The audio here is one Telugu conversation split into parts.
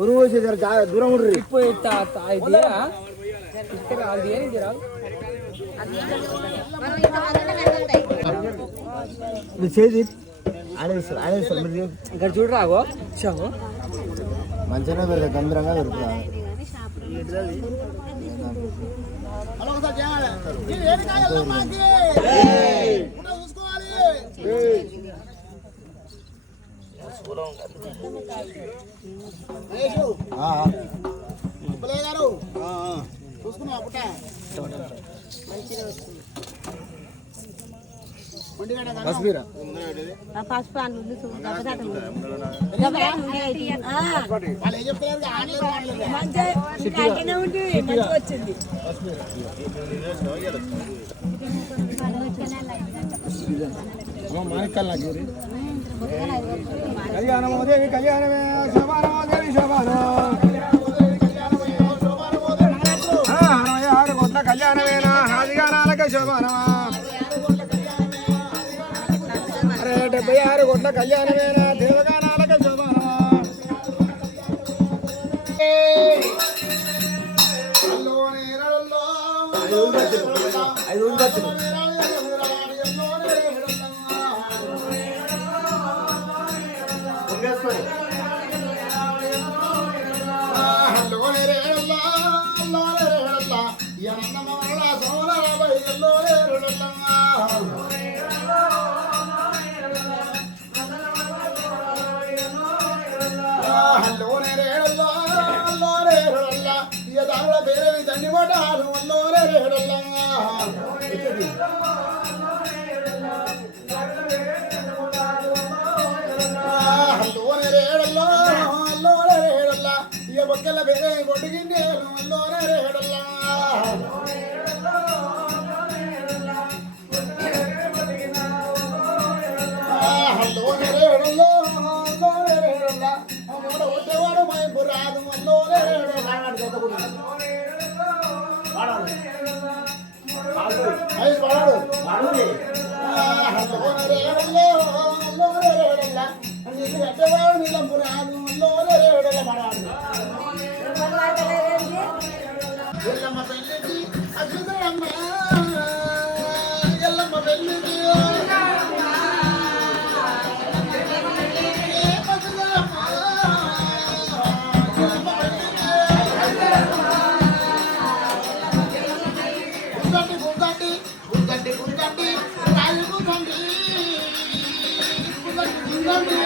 ఉరువు వచ్చి దూరం ఉండ్రి ఇప్పుడు ఇక్కడ అది ఏం జరాలు చేసి ఆడేస్తారు మీరు ఇక్కడ చూడరాగో చావు మంచిగానే దొరుకుతుంది గంభీరంగా దొరుకుతుంది చూసుకున్నావు పుట్ట పసుపు వచ్చింది కళ్యాణమో దేవి కళ్యాణమే శోభానమో దేవి శోభానో కళ్యాణమేనా హాదిగానాలక శోభానమా 76 కోట్ల కళ్యాణమేనా దేవగానాలక శోభానమా ఒక్కల ಬೇರೆ ಕೊಟ್ಟಿಗಿಂದೆ ಅಲ್ಲೋರೆ ಹೇಳಲ್ಲ ಅಲ್ಲೋರೆ ಹೇಳಲ್ಲ ಅಲ್ಲೋರೆ ಹೇಳಲ್ಲ ಅವನ ಒಟ್ಟೆವಾಡು ಮೈ ಬುರಾದು ಅಲ್ಲೋರೆ ಹೇಳಲ್ಲ ಐಸ್ ಬಾಳಾಡು ಬಾಳುರಿ ಅಲ್ಲೋರೆ ಹೇಳಲ್ಲ ಅಲ್ಲೋರೆ ಹೇಳಲ್ಲ ನೀನು ಒಟ್ಟೆವಾಡು ನೀಲಂ ಬುರಾದು ಅಲ್ಲೋರೆ ಹೇಳಲ್ಲ ಬಾಳಾಡು ఎల్లమ్మ పెళ్ళికి అచ్చుదమ్మ ఎల్లమ్మ పెళ్ళికి గుంగండి గుంగండి గుంగండి రాయి గుంగండి గుంగండి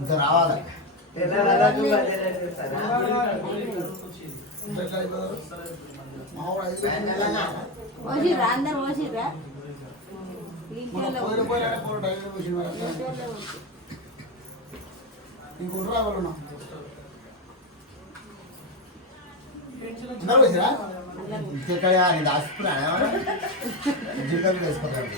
ఇంకా రావాలి పోసిర్రా అందరు పోసిర్రా ఇంకొంటు రావాలన్నా అందరూ వచ్చిరా ఇక్కడ దాచుకున్నాను జీవితాలు వేసుకుంటారు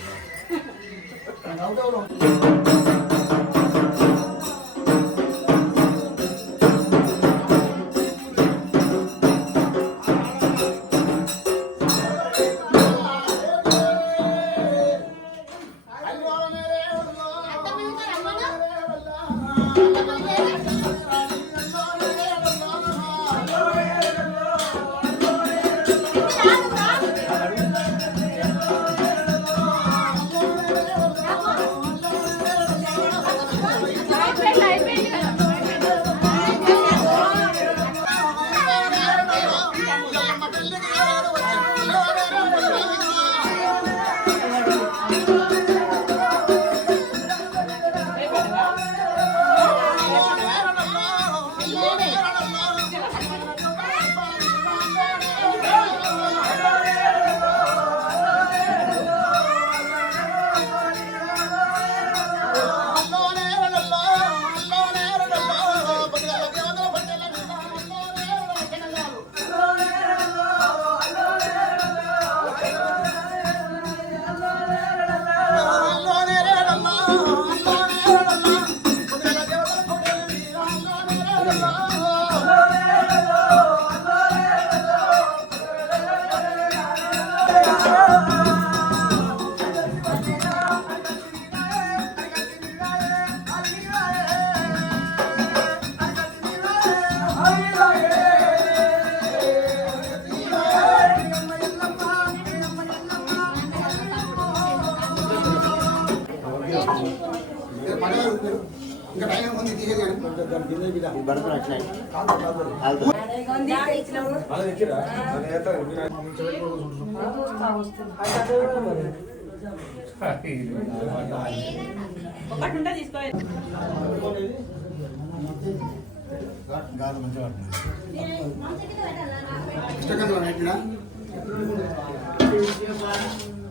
ఇంకా టైం ఉంది తీసేది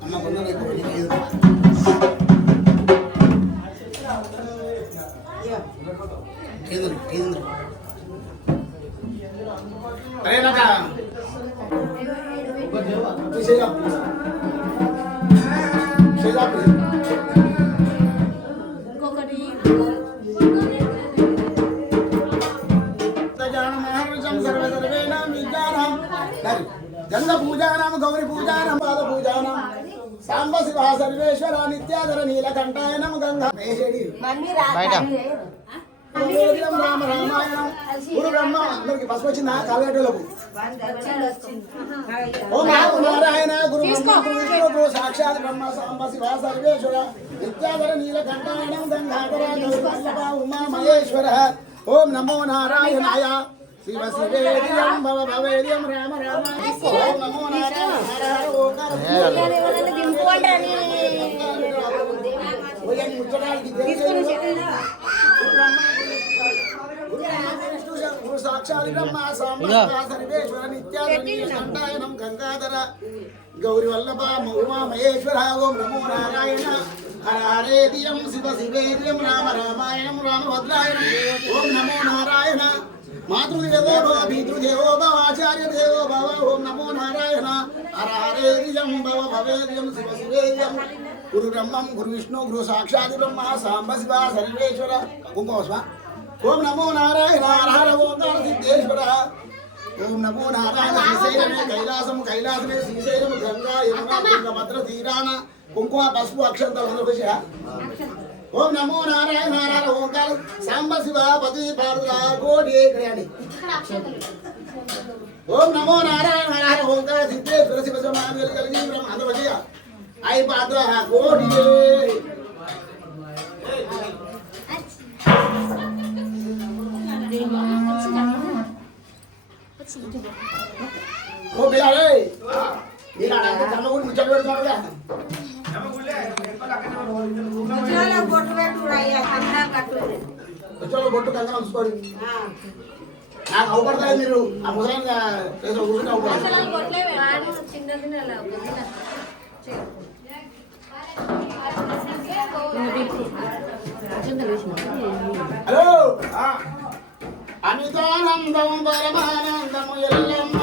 అమ్మ కొందరు కేంద్ర అరే నాకా గంగ పూజానం గౌరీ పూజానం పాద పూజానం సాంబ శివ సర్వేశ్వర నిత్యాధర నీలకంఠాయనం గంగా రామ రామాయణం గురు బ్రహ్మ అందరికి పసుపు వచ్చిందా కాలగట్టలకు ఓ నారాయణ గురు బ్రహ్మ గురు విష్ణు గురు సాక్షాత్ బ్రహ్మ సాంబ శివ సర్వేశ్వర నిత్యాధర నీలకంఠాయనం గంగాధర ఉమా మహేశ్వర ఓం నమో నారాయణాయ శివ శివేదియం భవ భవేదియం రామ రామ ఓం నమో నారాయణాయ సాక్షాత్ బ్రహ్మ సర్వేశ్వర నిత్యానందాయనం గంగాధర గౌరి వల్లభ ఉమా మహేశ్వర ఓం నమో నారాయణ హర హరేదియం శివ శివేదియం రామ రామాయణం రామభద్రాయణం ఓం నమో నారాయణ మాతృదేవో భవ పితృదేవో భవ ఆచార్య దేవో భవ ఓం నమో నారాయణ హర హరేదియం భవ భవేదియం శివ శివేదియం గురు బ్రహ్మం గురు విష్ణు గురు సాక్షాత్ బ్రహ్మ సాంబ శివ సర్వేశ్వర కుంకుమ ఓం నమో నారాయణ హర ఓంకార సిద్ధేశ్వర ఓం నమో నారాయణ శ్రీశైలమే కైలాసం కైలాసమే శ్రీశైలం గంగా యమున తుంగభద్ర తీరాన కుంకుమ పసుపు అక్షంతలు ఓం నమో నారాయణ హర ఓంకార సాంబ శివ పతి పార్వత కోటి ఏకరాని ఓం నమో నారాయణ హర ఓంకార సిద్ధేశ్వర శివ సమాధి కలిగి బ్రహ్మ అందవజయ ఐ పాత్ర కోటి ఓ పిల్లలే మీరు అక్కడ కన్న కూడా ముచ్చట పెడుతున్నాడుగా ముచ్చాల బొట్టు పెట్టురా అయ్యా కందా కట్టురే ముచ్చట బొట్టు కంకణం ఉంచుకోండి నాకు అవపడతాయి మీరు ఆ ముసలాంగా కూర్చుంటే అవపడతారు హలో అమితానందం పరమానందము ఎల్లమ్మ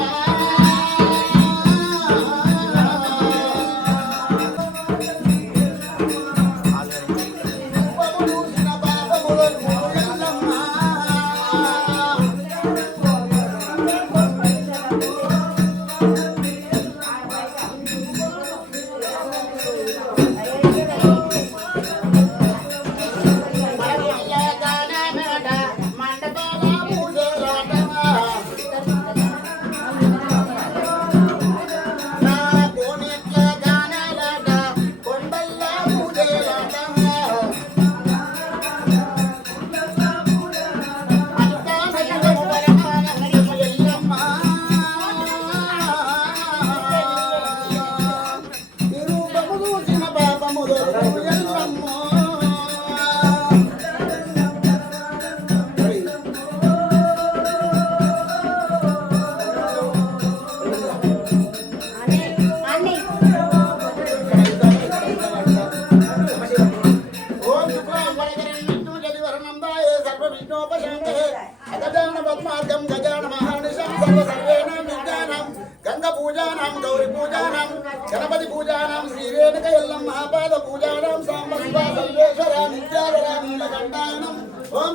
గణపతి పూజానం శ్రీ రేణుక ఎల్లమ్మ మహాపాద పూజానం సాంబ శివ సర్వేశ్వర నిత్యాధర నీలకంఠానం ఓం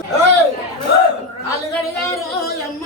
అలిగడిగారో యమ్మ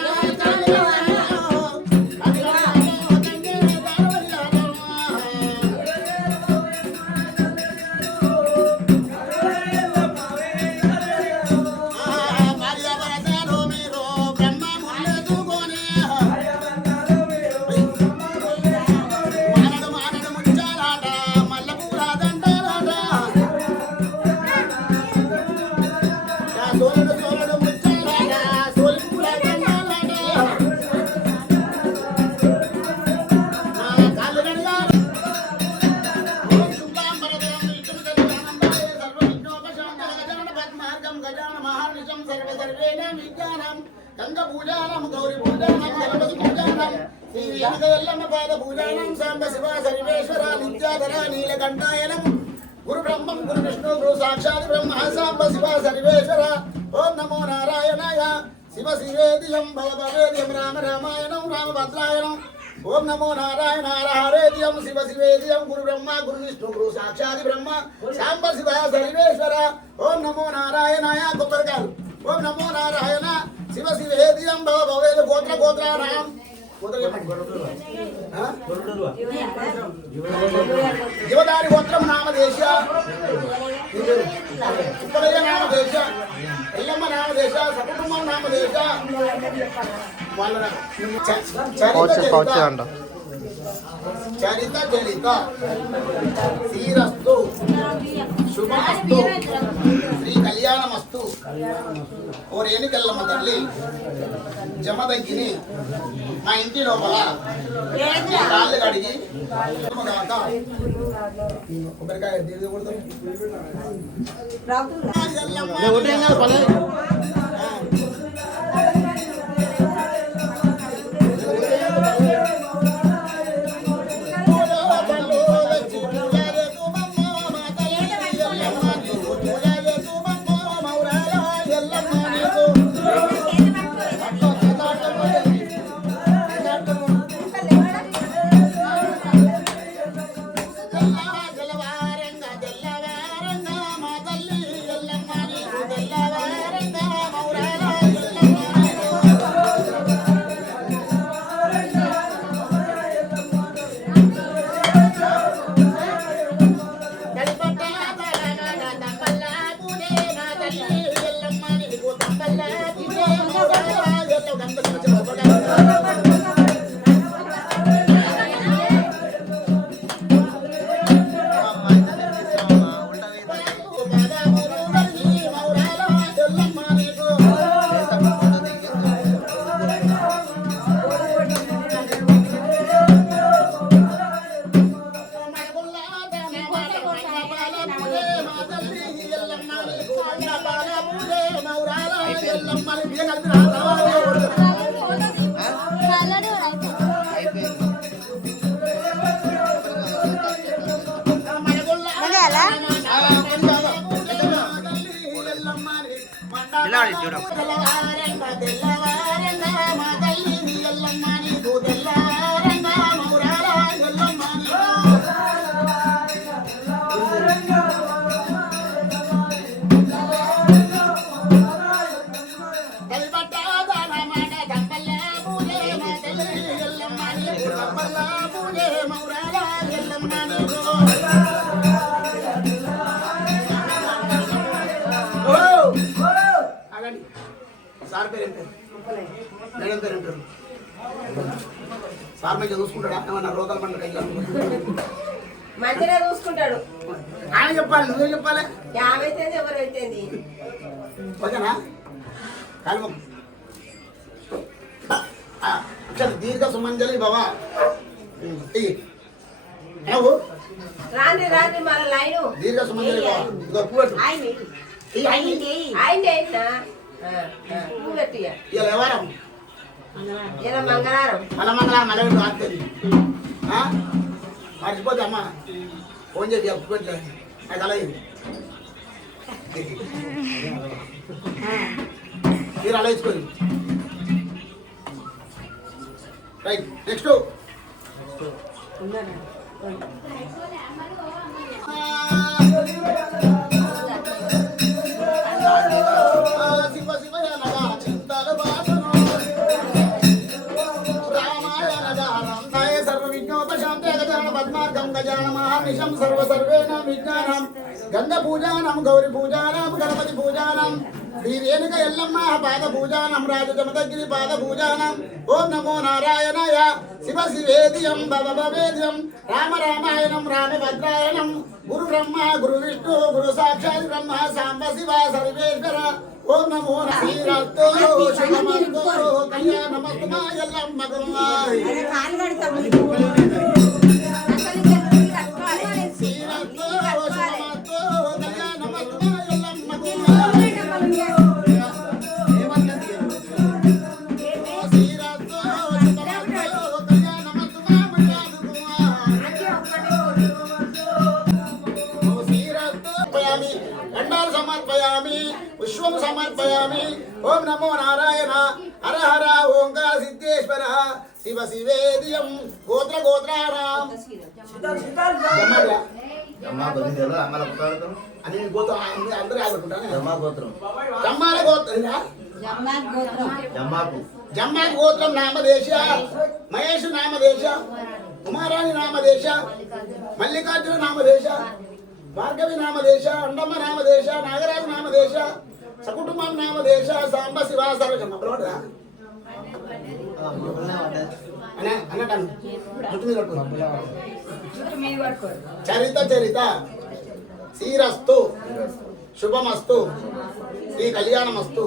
గంగ పూజానం గౌరీ పూజానం గణపతి పూజానం శ్రీ రేణుక ఎల్లమ్మ పాద పూజానం సాంబ శివ సర్వేశ్వర నిత్యాధర నీలకంఠాయనం గురు బ్రహ్మం గురు విష్ణు గురు సాక్షాత్ బ్రహ్మ సాంబ శివ సర్వేశ్వర ఓం నమో నారాయణాయ శివ శివేదియం భవభవేదియం రామ రామాయణం రామభద్రాయణం ఓం నమో నారాయణ హరేదియం శివ శివేదియం గురు బ్రహ్మ గురు విష్ణు గురు సాక్షాత్ బ్రహ్మ సాంబ శివ సర్వేశ్వర ఓం నమో నారాయణాయ కొబ్బరికాయలు ఓం నమో నారాయణ శివ శివేదియం భవ భవేద గోత్ర గోత్రానాం యువదారి గోత్రం నామదేశ ఉత్తరయ్య నామదేశ ఎల్లమ్మ నామదేశ సకుటుంబం నామదేశ చరిత చరిత శ్రీరస్తు శుభమస్తు శ్రీ కళ్యాణమస్తు ఓ రేణుకెల్లమ్మ తల్లి జమదగ్గిని మా ఇంటి లోపల కాళ్ళు కడిగి కొబ్బరికాయ సార్ పేరు ఏం పేరు? మేడం పేరు ఏం పేరు? సార్ మంచిగా చూసుకుంటాడా? ఏమన్నా రోగాలు పండుగ మంచిగా చూసుకుంటాడు. ఆయన చెప్పాలి, నువ్వే చెప్పాలి. యావైతే ఎవరైతే ఓకేనా? కాలు దీర్ఘ సుమంజలి బాబా నువ్వు రాండి రాండి మన లైను దీర్ఘ సుమంజలి బాబా ఇలా ఎవరం మంగళవారం మంగళవారం మళ్ళీ రాత్రి మర్చిపోతే అమ్మ ఫోన్ చేసి పెట్టలేదు నాకు అలాగే మీరు అలా ఇచ్చుకోండి. రైట్ నెక్స్ట్ శివ శివ చింతల వాసనో రామాయ సర్వ విజ్ఞోపశాంతే గజాన పద్మార్గం గజాన మహానిశం సర్వ సర్వేణ విజ్ఞానం గంగ పూజానం గౌరి పూజానం గణపతి పూజానం శ్రీ రేణుక ఎల్లమ్మ పాద పూజానం రాజజమదగిరి పాద పూజానం ఓం నమో నారాయణాయ శివ శివేదియం భవ భవేద్యం రామ రామాయణం రామభద్రాయణం గురు బ్రహ్మ గురు విష్ణు గురు సాక్షాత్ బ్రహ్మ సాంబ శివ సర్వేశ్వర ఓం నమో శ్రీరస్తో శుభమస్తో కళ్యాణమస్తు ఎల్లమ్మ గురువాయ్ విశ్వం సమర్పయామి ఓం నమో నారాయణ హర హర ఓంకార సిద్ధేశ్వర శివ శివేదియం గోత్ర గోత్రారాం అని గోత్రం అందరూ ఆడుకుంటాను జమ్మాల గోత్రం జమ్మాకు గోత్రం నామదేశ మహేష్ నామదేశ కుమారాణి నామదేశ మల్లికార్జున నామదేశ భార్గవి నామదేశ అండమ్మ నామదేశ నాగరాజు నామదేశ సకుటుంబం నామదేశ సాంబ శివ సర్వజమ్మ చరిత చరిత శ్రీరస్తు శుభమస్తు శ్రీ కళ్యాణమస్తు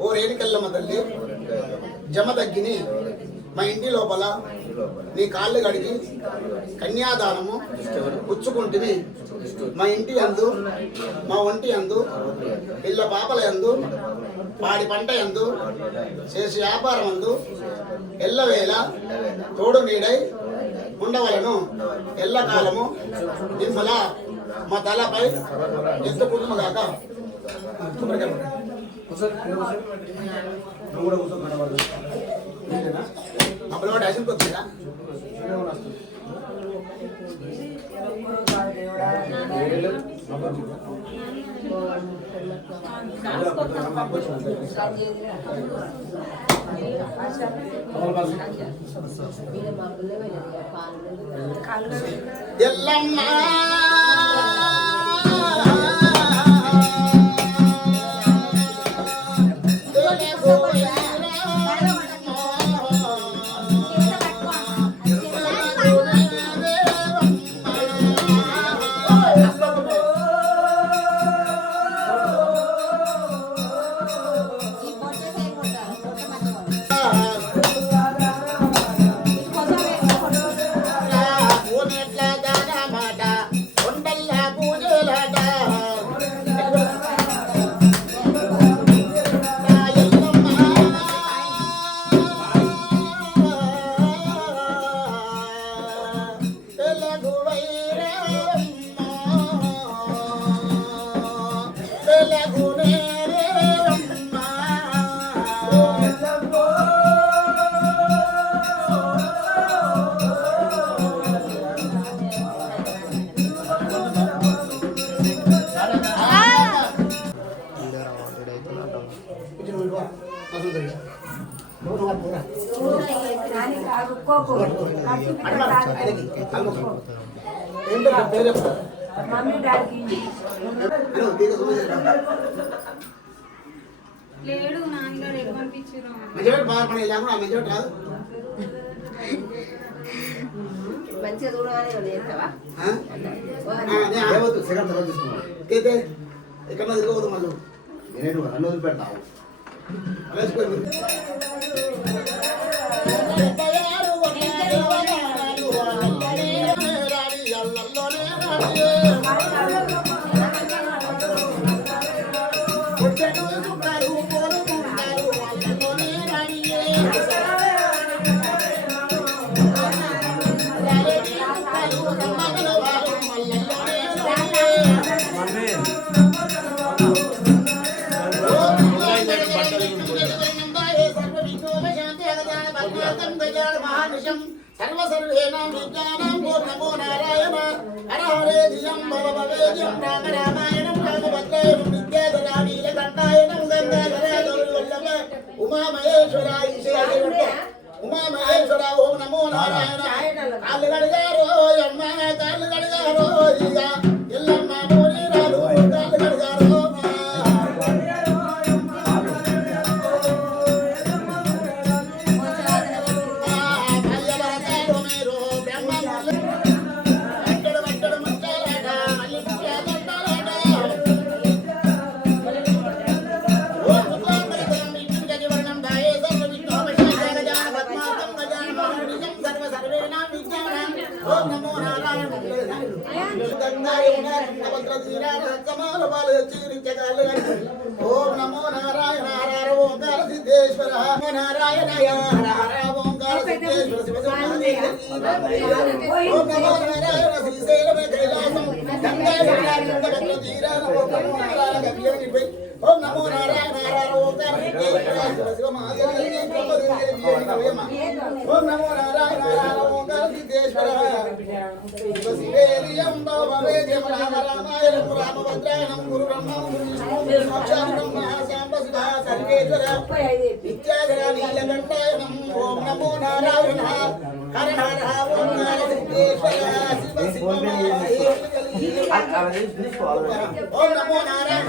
ఓ రేణుకెళ్ళమ్మ తల్లి జమ తగ్గిని మా ఇంటి లోపల నీ కాళ్ళు కడిగి కన్యాదానము పుచ్చుకుంటుని మా ఇంటి అందు మా ఒంటి అందు పిల్ల పాపల యందు పాడి పంట యందు చేసే వ్యాపారం అందు ఎల్లవేళ తోడు నీడై ఉండవలను ఎల్లకాలము నిమ్మల మా తలపై ఎత్తు కుటుంబగాక అప్పుడు డైసన్కి వచ్చిందా ఎల్లమ్మ ఎల్లమ్మ మమ్మీ డాడీకి లేడు నాన్నగారు ఎక్కడ పంపించారు మంచిగా చూడగానే చేస్తావా ఎక్కడ తిరగవద్దు మళ్ళీ నేను నన్ను వదిలిపెడతావు సర్వసర్వేణాం విజ్ఞానం ఓం నమో నారాయణ హర హరే ధియం భవ భవేద్యం రామ రామాయణం రామభద్రాయణం విద్యాధరాణీలకంఠాయనం గంగాధర గౌరవల్లభ ఉమామహేశ్వరాయ ఉమామహేశ్వర ఓం నమో నారాయణ కాళ్ళు కడిగారో అమ్మ కాళ్ళు కడిగారో ఇక ఎల్లమ్మ మోనీరాలు కాళ్ళు కడిగారో ఓం నమో నారాయణ హర ఓంకార సిద్ధేశ్వర నారాయణ హర హర ఓంకార సిద్ధేశ్వర శివ ఓం నమో నారాయణ శ్రీశైలమ కైలాసం ఓం నమో నారాయణ హర ఓంకార సిద్ధేశ్వర శివ ఓం నమో నారాయణ హర ఓంకార సిద్ధేశ్వర శివేరియం భవేద్యం రామ రామాయణం రామభద్రాయణం గురు బ్రహ్మం గురు సాక్షాత్ బ్రహ్మ సాంబ సుధా సర్వేశ్వర విద్యాధర నీలకంఠాయనం ఓం నమో నారాయణ హర హర ఓంకార సిద్ధేశ్వర శివ ఓం నమో నారాయణ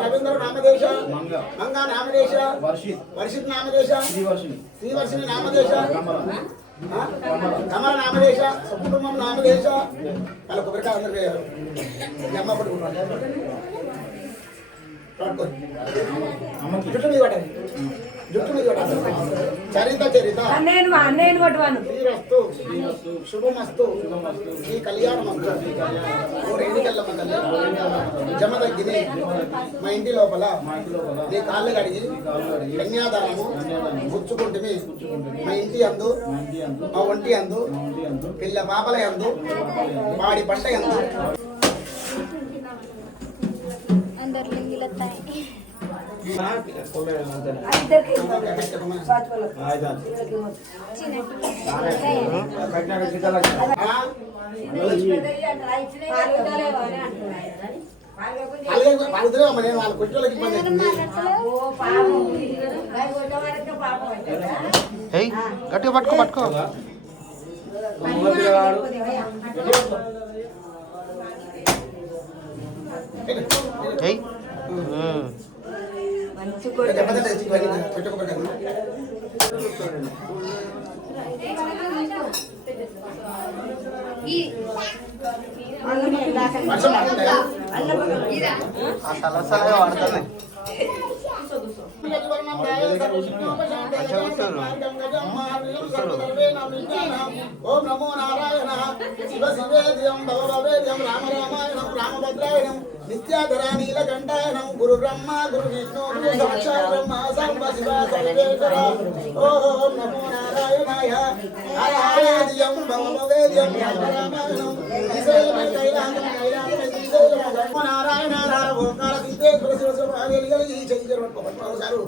రవీంద్ర నామదేశ మంగా నామదేశ వర్షిత్ నామదేశ శ్రీవర్షిని నామదేశ కమల నామదేశ కుటుంబం నామదేశ వాళ్ళ కొబ్బరికాయ అందరికీ అమ్మ జుట్టు మీద పడ్డాయి జుట్టు మీద చరిత చరిత అన్నయ్యను పట్టువాను శ్రీరస్తు శుభమస్తు శ్రీ కళ్యాణమస్తు ఎన్నికల్లమ్మ తల్లి జమ తగ్గింది మా ఇంటి లోపల నీ కాళ్ళు కడిగి కన్యాదానము గుచ్చుకుంటుమి మా ఇంటి అందు మా ఒంటి అందు పిల్ల పాపల అందు వాడి పంట అందు నేను వాళ్ళ కుట్రలకి గట్టిగా పట్టుకో పట్టుకో వాడతాను ఓం నమో నారాయణ శివ శివేద్యం భవవేద్యం రామ రామాయణం రామభద్రాయణం నిత్యాధర నీలకంఠాయనం గురు బ్రహ్మ గురు విష్ణు గురు సాక్షాత్ బ్రహ్మ సాంబ శివ సర్వేశ్వర ఓం నమో నారాయణాయ హరహరేద్యం భవవేద్యం రామ రామాయణం శ్రీశైలం కైలాసం కైలాసం శ్రీశైలం నమో నారాయణ ఓంకార సిద్ధేశ్వర శివ శివ ఈ చైతన్య పట్టుకోసారు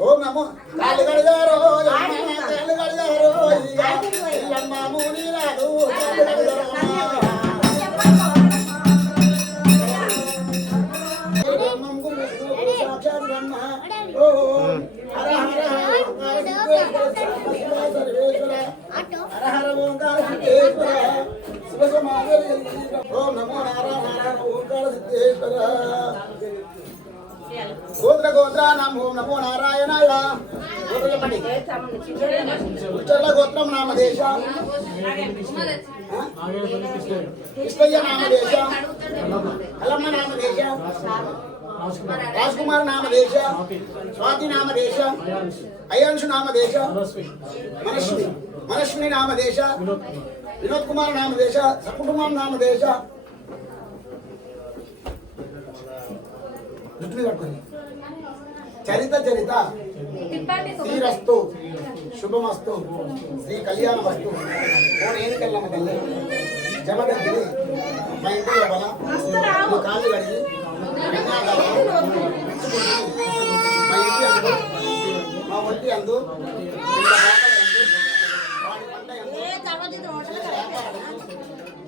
ఓం నమో కాళ్ళు కడిగారో కాళ్ళు కడిగారో ఇల్లమ్మ మూని రాదు కాళ్ళు కడిగారో బ్రహ్మం గురు విష్ణు సాక్షాత్ బ్రహ్మ ఓం హర హర సర్వేశ్వర హర హర ఓంకార సిద్ధేశ్వర శివ సమాధి ఓం నమో నారాయణ ఓంకార సిద్ధేశ్వర గోత్ర గోత్రానాం ఓం నమో నారాయణాయ గోత్ర చెప్పండి ఉచ్చల గోత్రం నామదేశ కృష్ణయ్య నామదేశ అలమ్మ నామదేశ రాజ్కుమార్ నామదేశ స్వాతి నామదేశ అయాంశు నామదేశ మనస్విని నామదేశ వినోద్ కుమార్ నామదేశ సకుటుంబం నామదేశ చరిత చరిత శ్రీరస్తు శుభమస్తు శ్రీ కళ్యాణమస్తు ఏనుకెళ్ళమ్మ తల్లి జమదగ్గిరి మా ఇంటి లోపల కాళ్ళు కడిగి మా ఇంటి అందు మా ఒంటి అందు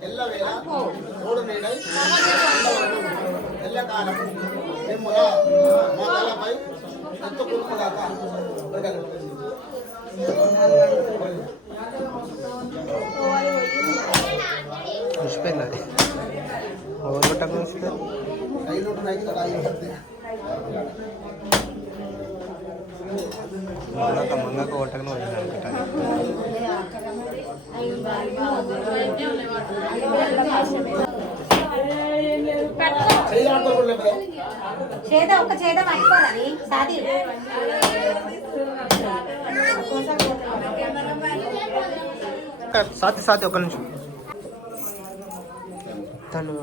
ఎల్లవేళ తోడు నీడై ఎల్లకాలం మిమ్మల్ని మా తలపై ఎత్తుకున్నదాక పుష్పేంది ఓవర్ కొట్టకు మంగకు కొట్టకను చేత ఒక చేత పట్టుకోరని సాది సాతి సాతి ఒక్క నిమిషం తను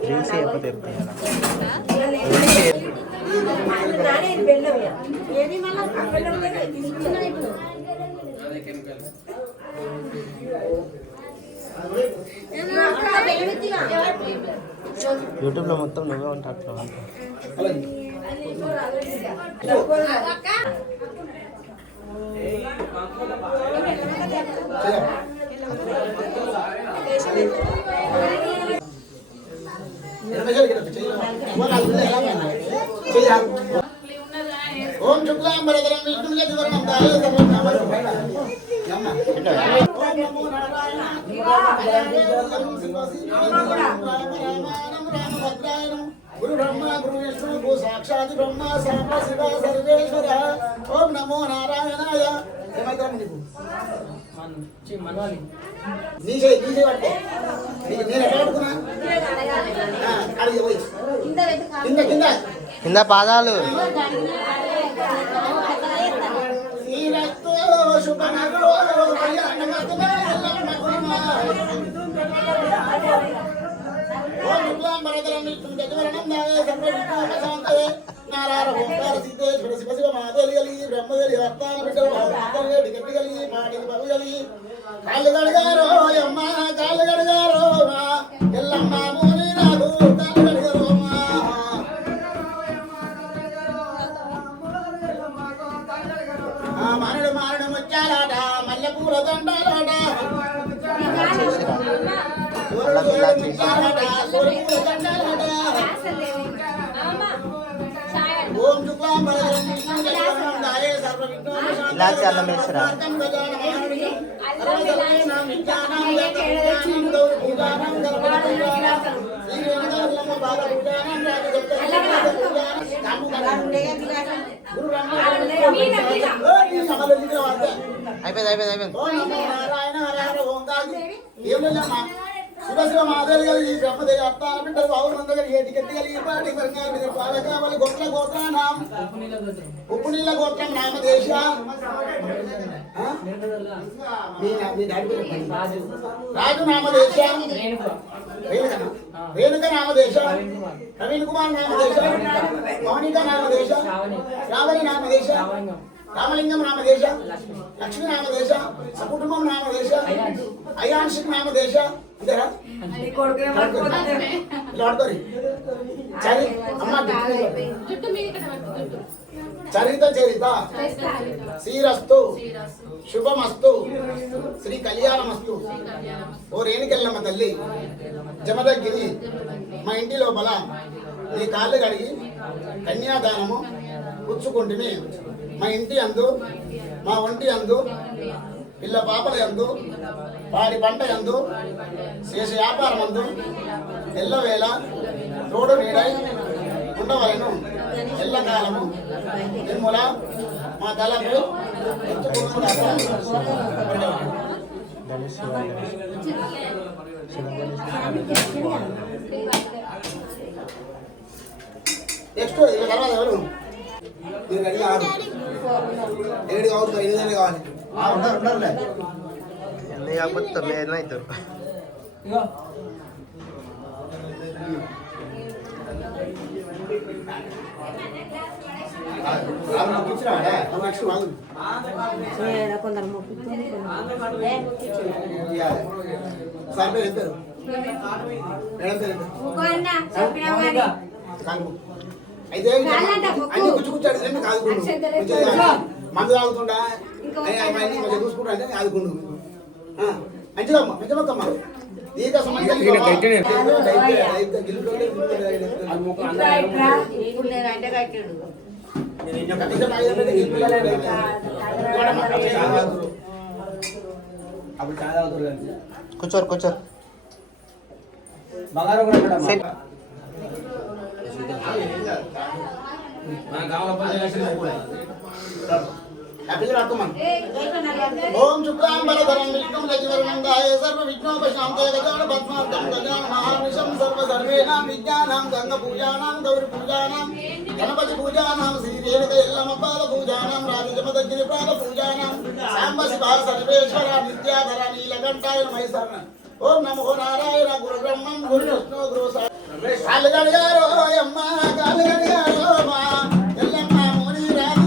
డ్రింక్స్ అయిపోతే యూట్యూబ్లో మొత్తం నువ్వే ఉంటావు ఓం శుక్లాంబరధరం విష్ణుం యజువర్ణం గురు బ్రహ్మ గురు విష్ణు భూ సాక్షాత్ బ్రహ్మ సాంబ శివ సర్వేశ్వర ఓం నమో నారాయణాయ ఏమైతే నీకు నీచే పట్టుకో నేను ఎక్కడ పట్టుకున్నా అడిగి పోయి కింద కింద కింద పాదాలు సిద్ధేశ్వర శివ శివ మాదేలి కలిగి బ్రహ్మదేలి వర్తాన బిడ్డలు గట్టి కలిగి మాటికి పగు కలిగి కాళ్ళు గడిగారో అమ్మ కాళ్ళు గడిగారో ఎల్లమ్మ మూని రాదు కాళ్ళు గడిగారో మారడు మారడు ముచ్చాలాట మల్లె పూల దండాలాట ఓం ఇలాచి అల్లం వేసిరా అయిపోయింది అయిపోయింది అయిపోయింది శివ శివ మాదేవి కలిగి బ్రహ్మదేవి అత్తాన బిడ్డలు బావులంద కలిగి ఏటి కట్టి కలిగి పాటి వర్గాలు పాలకావలి గోత్ర గోత్రానాం ఉప్పు నీళ్ళ గోత్రం నామదేశ రాజు నామదేశ రేణుక నామదేశ నవీన్ కుమార్ నామదేశ మౌనిక నామదేశ రావణి నామదేశ రామలింగం నామదేశ లక్ష్మీ నామదేశ సకుటుంబం నామదేశ అయాన్షిక్ నామదేశ ఇదరా చరిత చరిత శ్రీరస్తు శుభమస్తు శ్రీ కళ్యాణమస్తు ఓ రేణుకెళ్ళమ్మ తల్లి జమదగ్గిరి మా ఇంటి లోపల నీ కాళ్ళు కడిగి కన్యాదానము పుచ్చుకుంటుని మా ఇంటి అందు మా ఒంటి అందు పిల్ల పాపల యందు వాడి పంట యందు చేసే వ్యాపారం అందు ఎల్లవేళ తోడు నీడై ఉండవలను ఎల్లకాలము నిర్మల మా తలకు నెక్స్ట్ తర్వాత ఎవరు మీరు రెడీ కాదు 7 కావచ్చు 8 కావాలి ఉంటారులే ఎన్ని కాకపోతే 9 అవుతారు అయితే అన్ని కూర్చుకుంటాడు కాదు మందు తాగుతుండా మంచిగా చూసుకుంటా అంటే ఆదుకుండు మంచిదమ్మా మంచిదమ్మా దీక కూర్చోరు కూర్చోరు బంగారం కూడా ఓం శుక్లాంబరధరం విష్ణుం శశివర్ణంగాయ సర్వ విఘ్నోపశాంతయ గజాన పద్మార్కం గజాన మహానిశం సర్వ సర్వేణాం విజ్ఞానాం గంగ పూజానాం గౌరి పూజానాం గణపతి పూజానాం శ్రీరేణుక ఎల్లమ్మ పాద పూజానాం రాజజమదగ్గిరి పాద పూజానాం సాంబ శివ సర్వేశ్వర నిత్యాధర నీలకంఠాయ మైసరణ ఓం నమో నారాయణ గురు బ్రహ్మం గురు విష్ణు గురు కాళ్ళు కడిగారో అమ్మ కాళ్ళు కడిగారో మా ఎల్లమ్మ ముని రాజు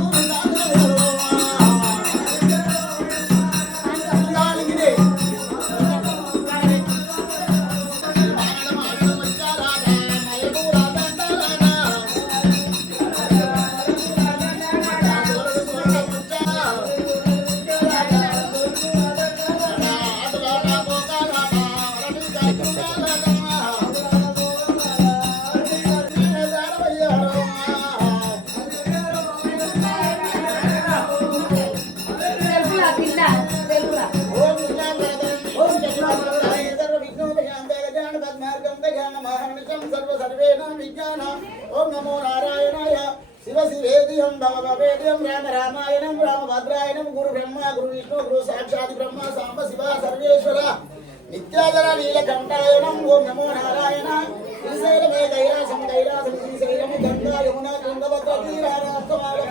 ఓం నమో నారాయణాయ శివ శివేదియం భవ భవేదియం రామ రామాయణం రామభద్రాయణం గురు బ్రహ్మ గురు విష్ణు గురు సాక్షాత్ బ్రహ్మ సాంబ శివ సర్వేశ్వర నిత్యాజర నీలకంఠాయనం ఓం నమో నారాయణ శ్రీశైలమే కైలాసం కైలాసం శ్రీశైలము గంగా యమున తుంగభద్ర తీరారాస్తమాలి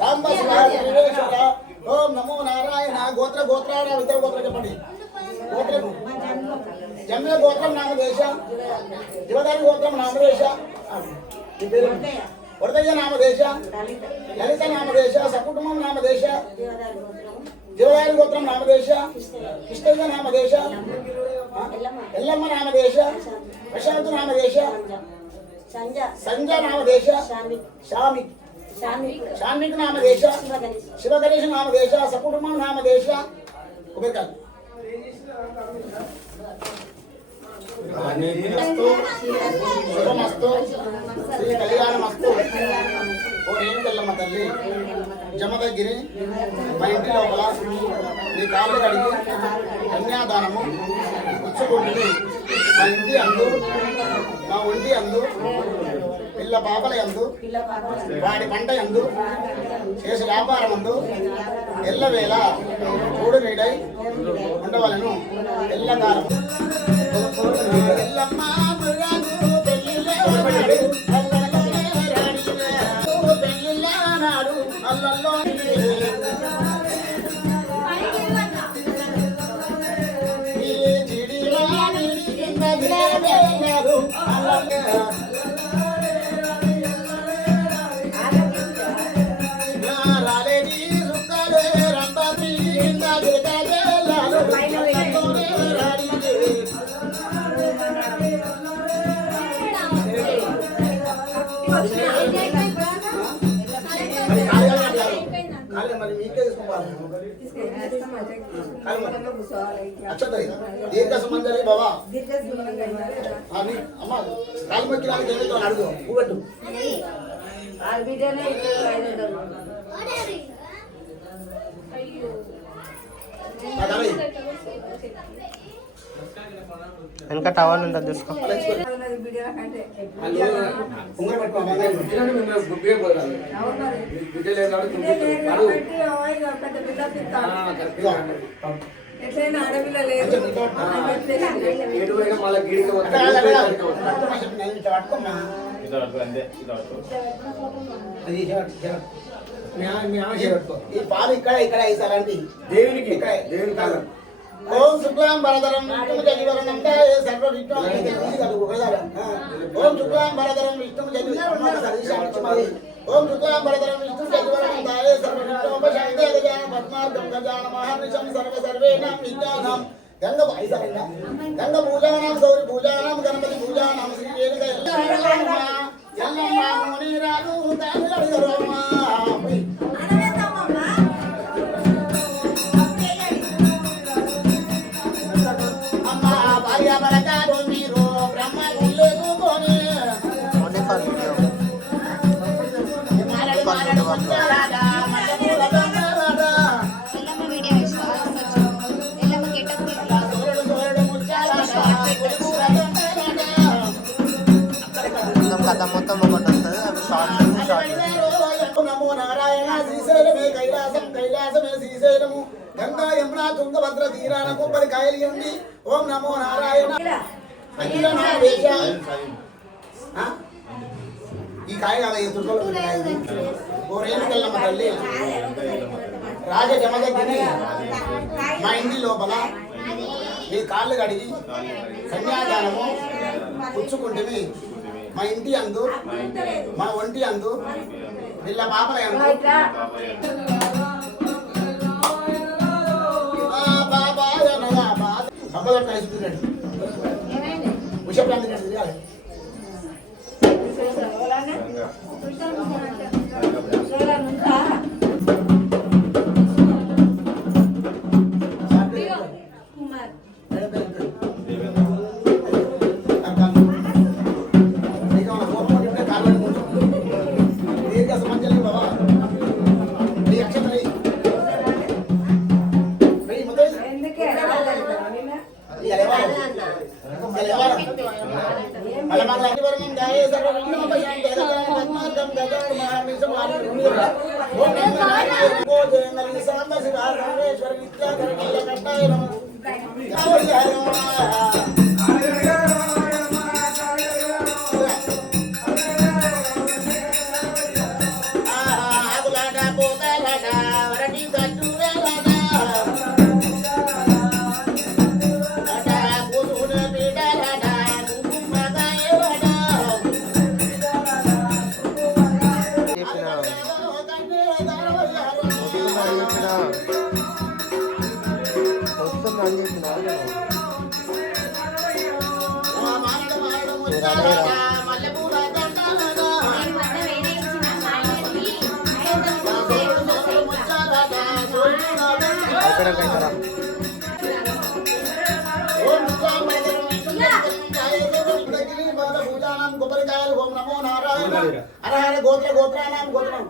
సాంబ శివ సర్వేశ్వర ఓం నమో నారాయణ గోత్ర గోత్రాడ ఇతర గోత్ర చెప్పండి గోత్రము జమ్య గోత్రం నామదేశ యువగారి గోత్రం నామదేశ వరదయ్య నామదేశ లలిత నామదేశ సకుటుంబం నామదేశ యువగారి గోత్రం నామదేశ కృష్ణయ్య నామదేశ ఎల్లమ్మ నామదేశ ప్రశాంత్ నామదేశ సంజ నామదేశ శామిక్ నామదేశ శివగణేశ నామదేశ సకుటుంబం నామదేశ కుబేర్కాల్ శుభమస్తు శ్రీ కళ్యాణమస్తు ఓ రేణుకెళ్ళమ్మ తల్లి జమదగ్గిరి మా ఇంటి లోపల నీ కాళ్ళు కడిగి కన్యాదానము పుచ్చుకుంటుంది మా ఇంటి అందు మా ఒంటి అందు పిల్ల పాపల యందు వాడి పంట యందు చేసే వ్యాపారం అందు ఎల్లవేళ చూడు నీడై ఉండవలను ఎల్లకాలం ఎల్లమ్మ మురాదు పెళ్ళిళ్ళే పెళ్ళిళ్ళే నాడు అల్లల్లో మరి మీకే తీసుకోవాలి దీర్ఘ సంబంధాలే బాబా అమ్మ కాలు మొక్కినానికి ఏమిటో అడుగు ఊగట్టు వెనక టవల్ ఉంటుంది చూసుకో ఈ పాలు ఇక్కడ ఇక్కడ వేసారండి దేవునికి దేవుని కాలం ఓం శుక్లాం వరదరం విష్ణుము జనివరణం సర్వ విష్ణు ఓం శుక్లాం వరదరం విష్ణుము జనివరణం ఓం శుక్లాం వరదరం విష్ణు జనివరణం దాయే సర్వ విష్ణోపశాంతే గజాన పద్మార్గం గజాన మహానిశం సర్వ సర్వేణాం విద్యానాం గంగ ఐసరంగా గంగ పూజానాం గౌరి పూజానాం గణపతి పూజానాం శ్రీ వేదిక ఎల్లమ్మ మునిరాజు తామిళ కథ మొత్తం ఒకటి వస్తుంది అవి షార్ట్ నమో నారాయణ శ్రీశైలమే కైలాసం కైలాసమే శ్రీశైలము గంగా యమున తుంగభద్ర తీరాన కొబ్బరికాయలు ఎండి ఓం నమో నారాయణ ఈ కాయ కాదు ఓ రేణుకెళ్ళమ్మ తల్లి రాజ జమదగ్గిని మా ఇంటి లోపల మీ కాళ్ళు కడిగి కన్యాదానము పుచ్చుకుంటే మా ఇంటి అందు మా ఒంటి అందు వీళ్ళ పాపల అందు అబ్బదొట్టు వేసుకున్నాడు ఉషప్రాంతి తిరగాలి గోత్ర గోత్రానాం గోత్రం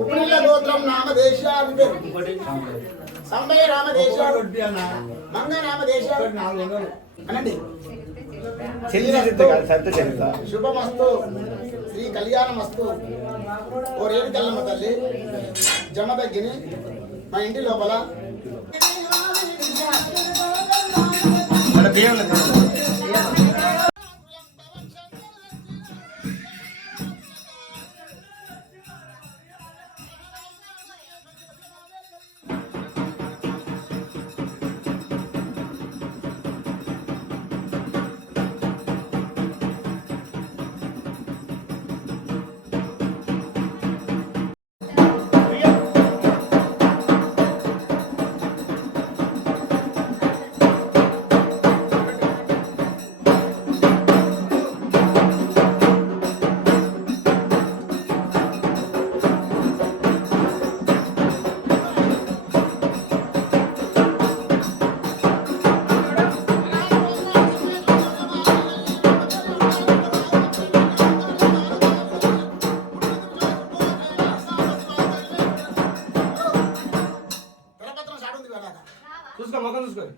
ఉపనిల గోత్రం నామదేశాది సంబయ రామదేశ మంగ రామదేశ అనండి శుభమస్తు శ్రీ కళ్యాణమస్తు. ఓ రేణుకల్లమ్మ తల్లి జమ తగ్గిని మా ఇంటి లోపల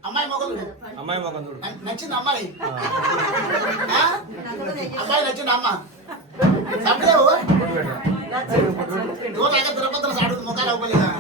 అమ్మాయి మొఖం చూడు. నచ్చింది అమ్మాయి? అమ్మాయి నచ్చింది అమ్మ సబ్లేవు తిరుపతి సాడు ముఖాలు అవ్వలేదా?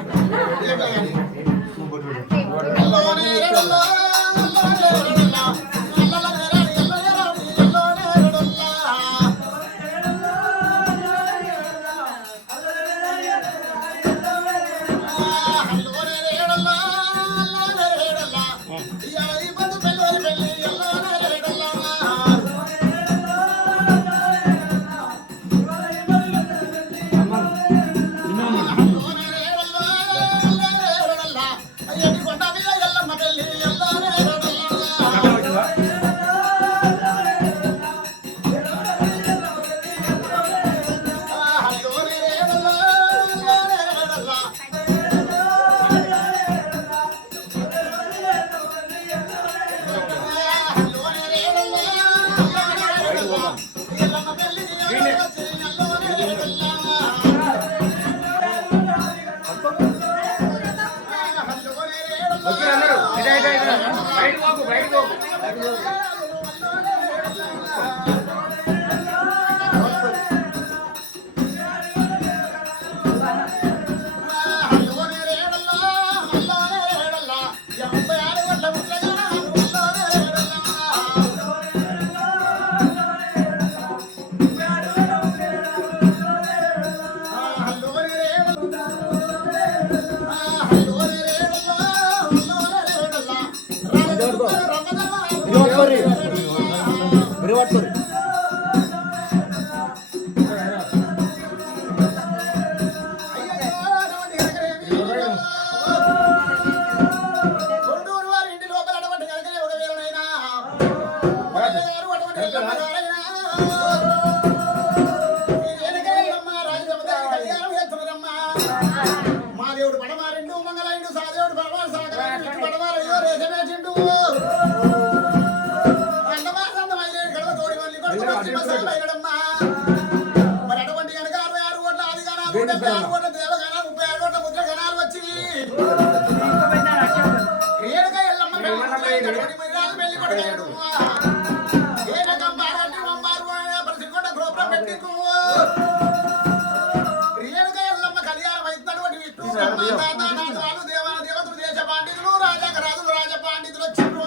మరి అటువంటి కనుక 66 కోట్ల ఆదిగానాలు 76 కోట్ల దేవగానాలు 36 కోట్ల ముద్ర గణాలు వచ్చి ఏడుగా ఎల్లమ్మ పెళ్లి కొడుకు రేణుక ఎల్లమ్మ కళ్యాణం అయినటువంటి విష్ణు దేవాలు దేవతలు దేశ పాండితులు రాజాక రాజులు రాజ పాండితులు వచ్చిండ్రు.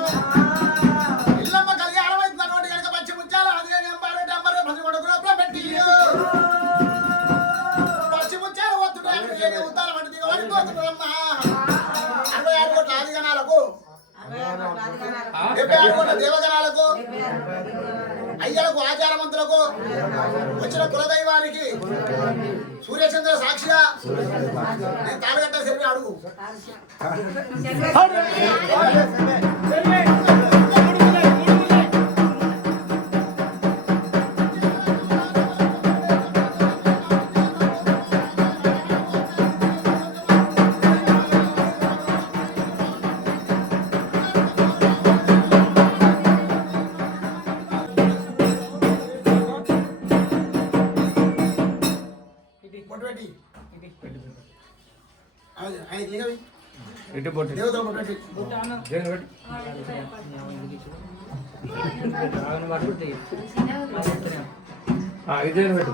ఎల్లమ్మ కళ్యాణం అయినటువంటి కనుక పచ్చి ముత్యాల పచ్చి ముత్యాలు వస్తుంటారు ఉత్తాల వంటి దిగబడిపోతున్నారమ్మా. 66 కోట్ల ఆదిగణాలకు 76 కోట్ల దేవగణాలకు అయ్యలకు ఆచారవంతులకు వచ్చిన కులదైవానికి సూర్యచంద్ర సాక్షిగా నేను తాళగట్ట సెల్వి అడుగు. దేవతలు ఇదే పెట్టు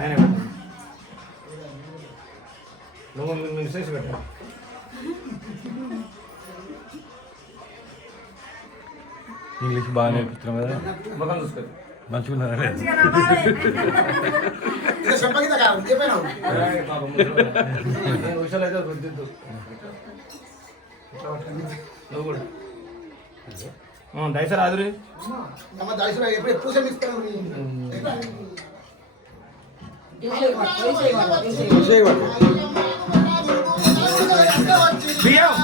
ఆయన పెట్టు నువ్వు మిస్టేక్స్ పెట్టు ఇంగ్లీష్ బాగా నేర్పిస్తున్నాం కదా ముఖం చూసుకో మంచిగున్నారా విషయాలు అయితే గుర్తిద్దు నువ్వు కూడా దయసారి ఆదురి ఎప్పుడు శ్రమిస్తాను బియ్యం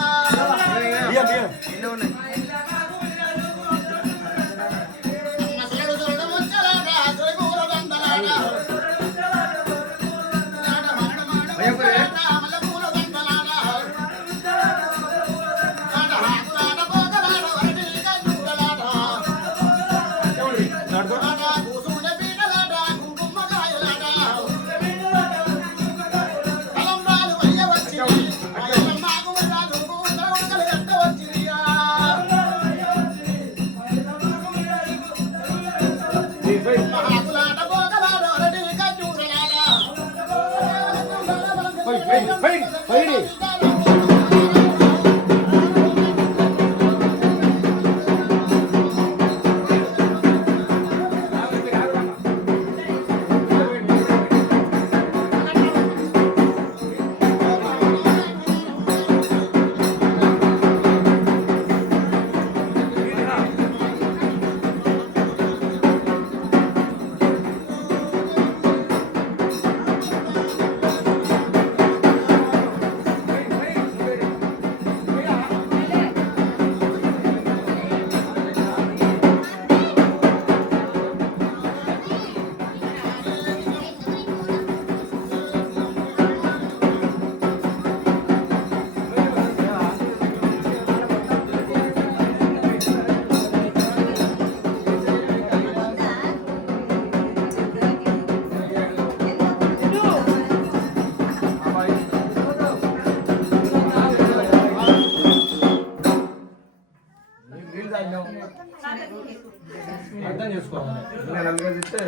అర్థం చేసుకోవాలి నేను అందుకే చెప్తే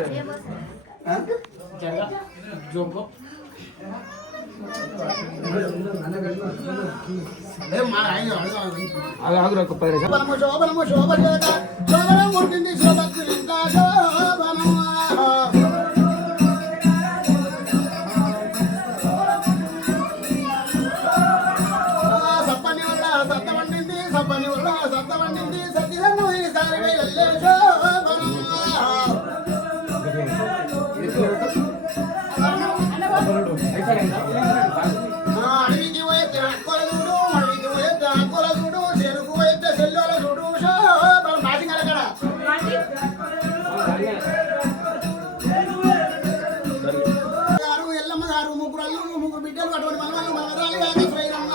జోకో ఆగురు ఒక 10 నిమిషాలు శోభనము శోభచేత శోభనం ఉంటుంది శోభక్తి శోభనము సప్పని వల్ల సత్త వండింది సప్పని వల్ల సత్త వండింది సత్యదన్ను ఈసారి వెళ్ళే శోభనము అడవికి పోయితే అక్కల చూడు అడవికి పోయితే అక్కల చూడు చెరుకు పోయితే సెల్లుల చూడు శోభనం నాటింగల కడ గారు ఎల్లమ్మ గారు ముగ్గురు అల్లులు ముగ్గురు బిడ్డలు అటువంటి మనవళ్ళు మనవరాలు గారు శ్రీరమ్మ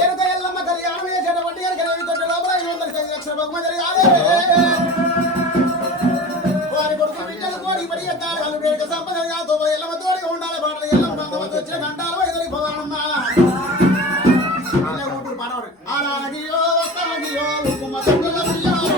ఏరుక ఎల్లమ్మ కళ్యాణం చేసేట వడ్డీ గారికి తొట్టి లోపల 500 లక్షల బహుమతి కాదే వారి కొడుకు బిడ్డలు కోడి పడి ఎత్తారు వాళ్ళు రేట సంపద కాదు ఎల్లమ్మ తోడిగా ఉండాలి పాటలు ఎల్లమ్మ బంధువులతో వచ్చిన గంటాలు వైదరి భవానమ్మ కూతురు పడవరు ఆరాగియో వస్తాగియో ఉప్పుమ తొట్టుల బియ్యాలో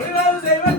Hey,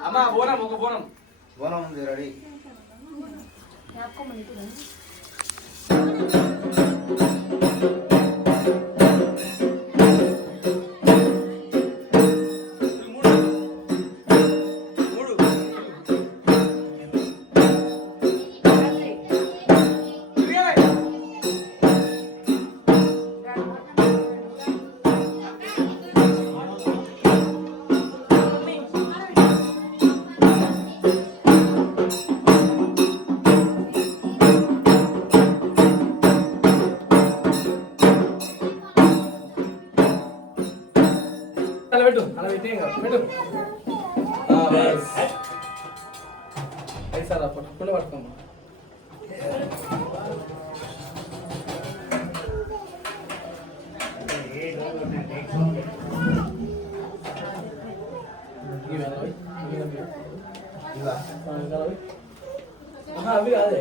అమ్మా బోనం ఒక బోనం బోనం ఉంది రెడీ. పెట్టు అలా పెట్టి పెట్టు అయితే సార్ పట్టుకుంటే పట్టుకోమ్మా అవి కాదే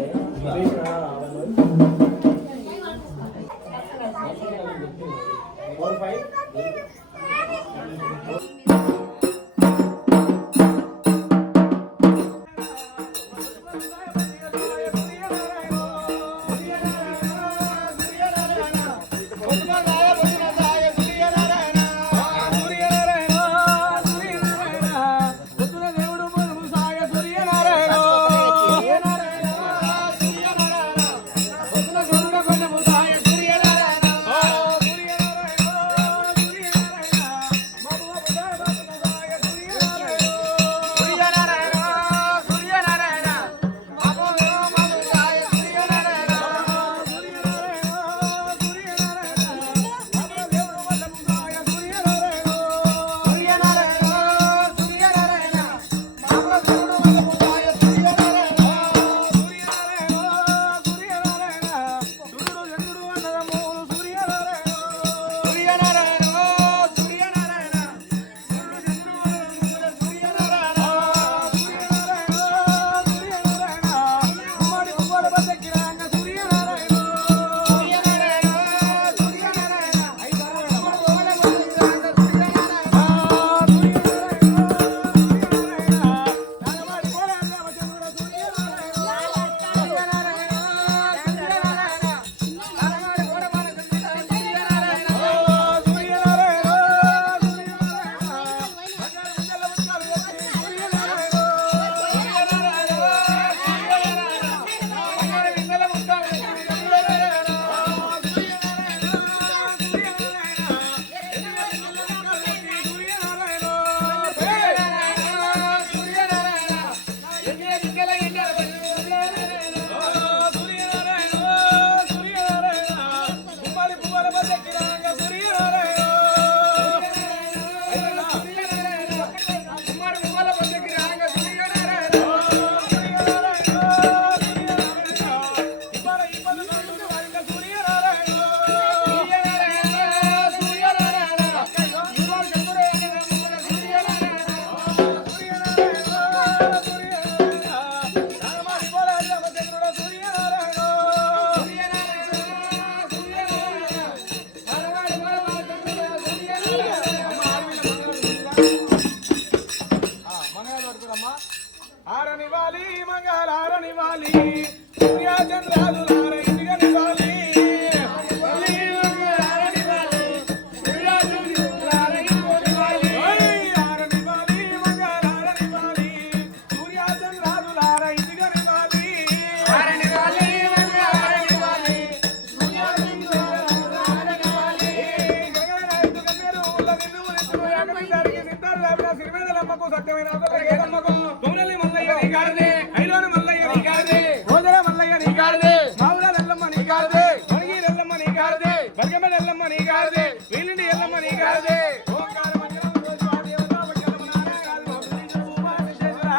దాపిన సిరిమేదలమ్మకు సత్యమైన ఏదమ్మకు కొమరలి మల్లయ్య నీ గారిదే ఐలోని మల్లయ్య నీ గారిదే ఓదర మల్లయ్య నీ గారిదే మావుల ఎల్లమ్మ నీ గారిదే ఒడిగి ఎల్లమ్మ నీ గారిదే బర్గమెల ఎల్లమ్మ నీ గారిదే వీలిండి ఎల్లమ్మ నీ గారిదే ఓంకార మంజనం రోజు ఆ దేవత వక్కలమ నారాయణ భక్తి భూమా విశేషర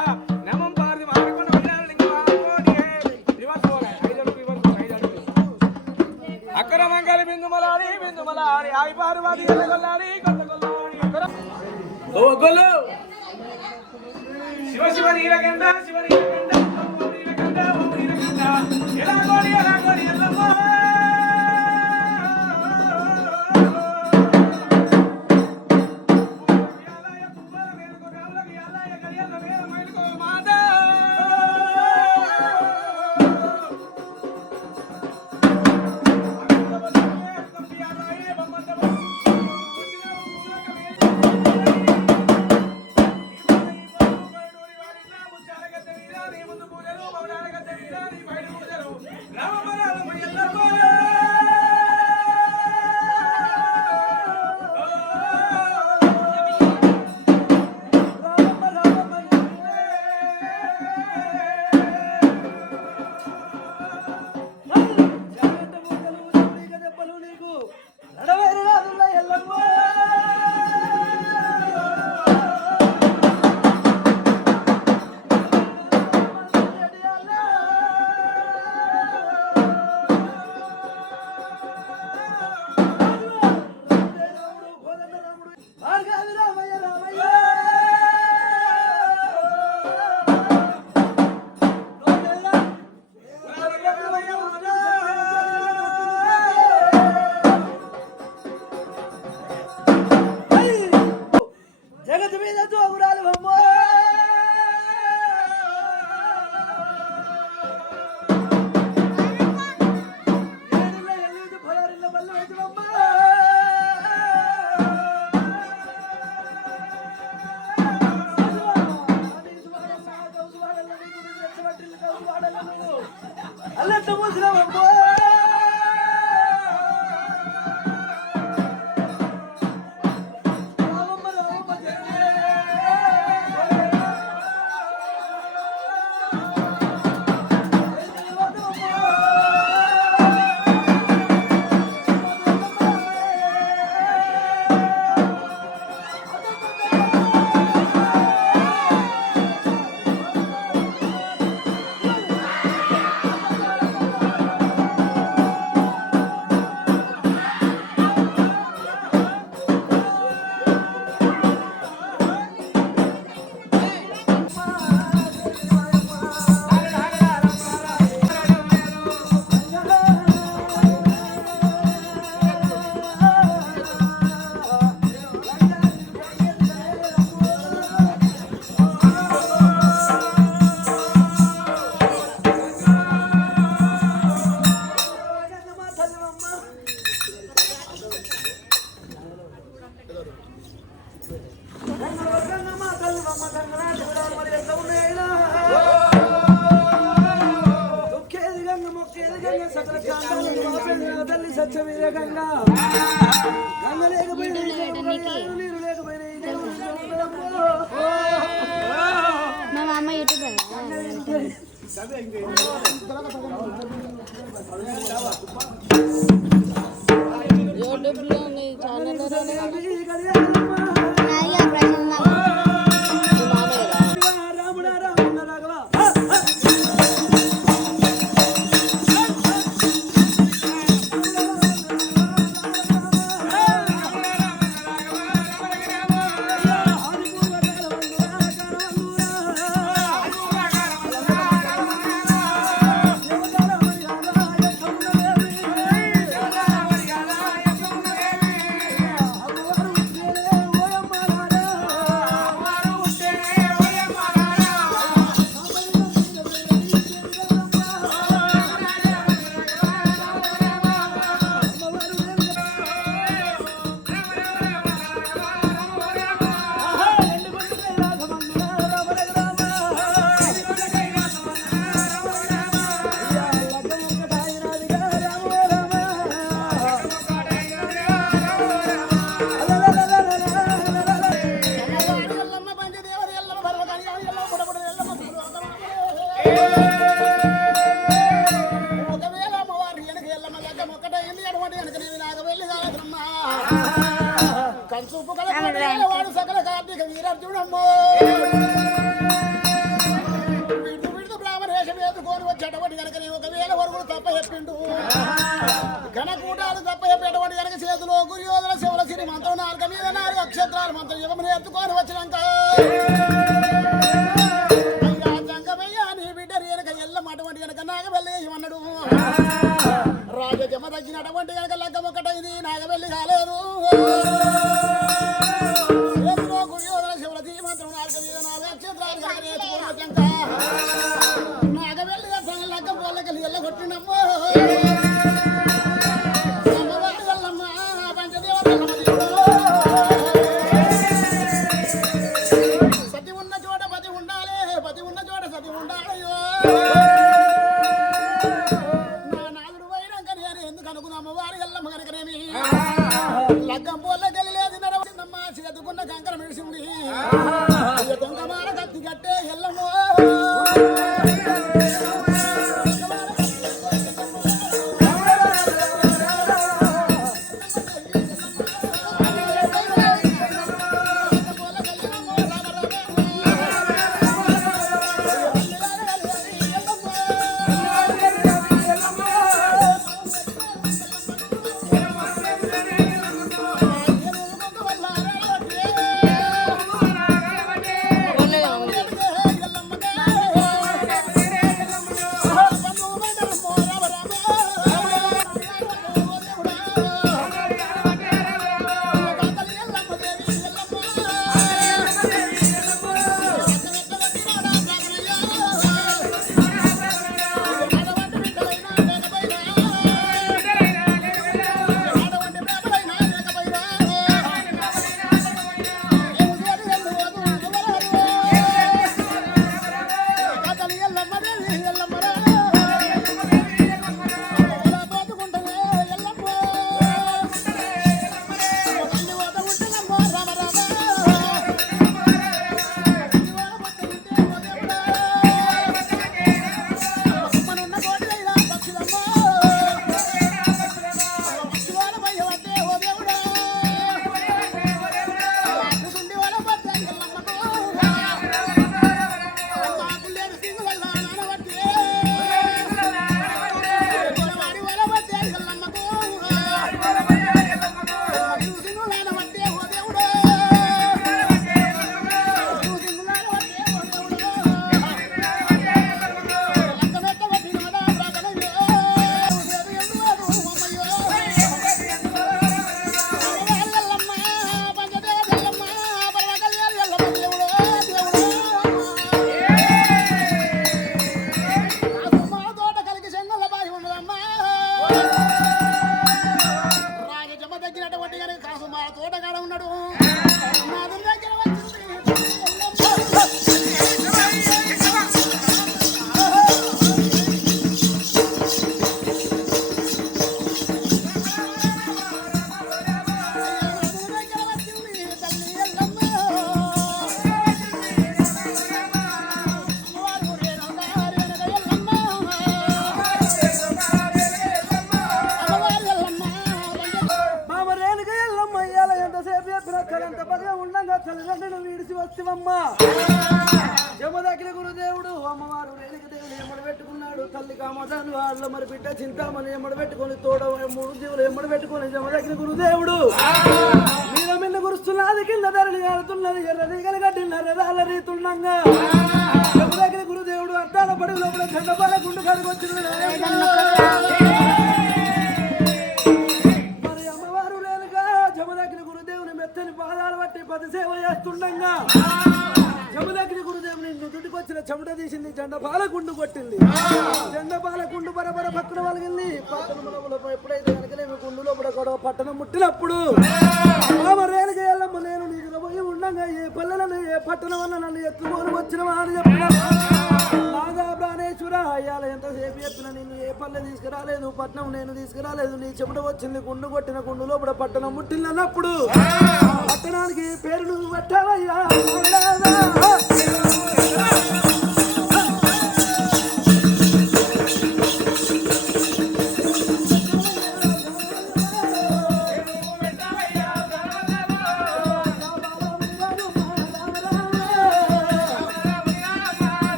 నమం పార్ది మారకొండ వయ్యాలింగ కోటి రివర్స్ పోగా ఐదడు అక్కర మంగళ బిందుమలాడి ఆయి పార్వతి కొల్లాడి కొత్త కొల్లాడి అక్కర ఓ గొల్లు శివ శివ నీలకంఠ శివ నీలకంఠ ఓ నీలకంఠ ఓ నీలకంఠ ఎలా కోడి ఎల్లమ్మ యాలయ పువ్వల మేలుకో గావులకి యాలయ గడియల మేల మైలుకో మాతా జగత్ మీద జోగురాలు అమ్మో అల్లెట్టు మూసినావమ్మో తల్లి సత్యమీర గంగా గంగ లేకపోయినా నీరు లేకపోయినా మా అమ్మ యూట్యూబ్ యూట్యూబ్లో ఉన్నాయి ఛానల్ అర్జునమ్మో విడుతు బ్రాహ్మణేశం ఎత్తుకొని వచ్చేటువంటి కనుక ఒకవేళ వరకు తప్ప చెప్పిండు ఘనకూటాలు తప్ప చెప్పేటువంటి కనుక చేతిలో గురియోధన శివుల సిరి మంత్రం 4 మీద 4 అక్షత్రాల మంత్రం యుగమును ఎత్తుకొని వచ్చినాక అయ్యా జంగమయ్యా నీ బిడ్డ రేనక ఎల్లం అటువంటి కనుక నాగవెల్లి అన్నాడు రాజజమ తగ్గినటువంటి కనుక లగ్గం ఒకటైంది నాగవెల్లి కాలేదు గురియోధన శివుల సిరి మంత్రం 4 మీద 4 అక్షత్రాలు కనుక ఎత్తుకొని వచ్చాక నాగవెల్లి లగ్గం పోలకెళ్ళి ఎల్ల కొట్టినమ్మో సతి ఉన్న చోట పతి ఉండాలి పతి ఉన్న చోట సతి ఉండాలయ్యో నా నాదుడు పోయినాక నేను ఎందుకు అనుకున్నాము వారి ఎల్లమ్మ కనుకనేమి లగ్గం పోలకెళ్ళి లేదు నడవసిందమ్మ చేతుకున్న కంకర మెడిసింది దొంగమాల కత్తి కట్టే ఎల్లమ్మో జమదగ్ని గురుదేవుడు అమ్మవారు రేణుక దేవుడు ఎమ్మడి పెట్టుకున్నాడు తల్లి కామదాను వాళ్ళ మరి బిడ్డ చింతామని ఎమ్మడి పెట్టుకొని తోడ 3 జీవులు ఎమ్మడి పెట్టుకొని జమదగ్ని గురుదేవుడు మీద మిన్న కురుస్తున్నది కింద ధరని ఆడుతున్నది ఎర్రదీగలు కట్టినారు రాళ్ళ రీతుండగా జమదగ్ని గురుదేవుడు అద్దాల పడి లోపల చండపాల గుండు కడుకొచ్చింది మరి అమ్మవారు రేణుక జమదగ్ని గురుదేవుని మెత్తని పాదాలు పట్టి 10 సేవ చేస్తుండగా జమదగ్ని గురుదేవుని నుదుటికొచ్చిన చెమట తీసింది జెండపాల గుండు కొట్టింది జెండపాల గుండు బరబర పక్కన వలిగింది పట్టణంలో ఎప్పుడైతే కనుకలేమి గుండు లోపల కూడా పట్టణం ముట్టినప్పుడు రేణుక ఎల్లమ్మ నేను నీకు పోయి ఉండగా ఏ పల్లెలను ఏ పట్టణం అన్న నన్ను ఎత్తుకొని వచ్చినవా అని చెప్పిన నాగా ప్రాణేశ్వర అయ్యాల ఎంతసేపు చెప్పిన నిన్ను ఏ పల్లె తీసుకురాలేదు పట్టణం నేను తీసుకురాలేదు నీ చెమట వచ్చింది గుండు కొట్టిన గుండు లోపల పట్టణం ముట్టిందన్నప్పుడు పట్టణానికి పేరు నువ్వు పెట్టావయ్యా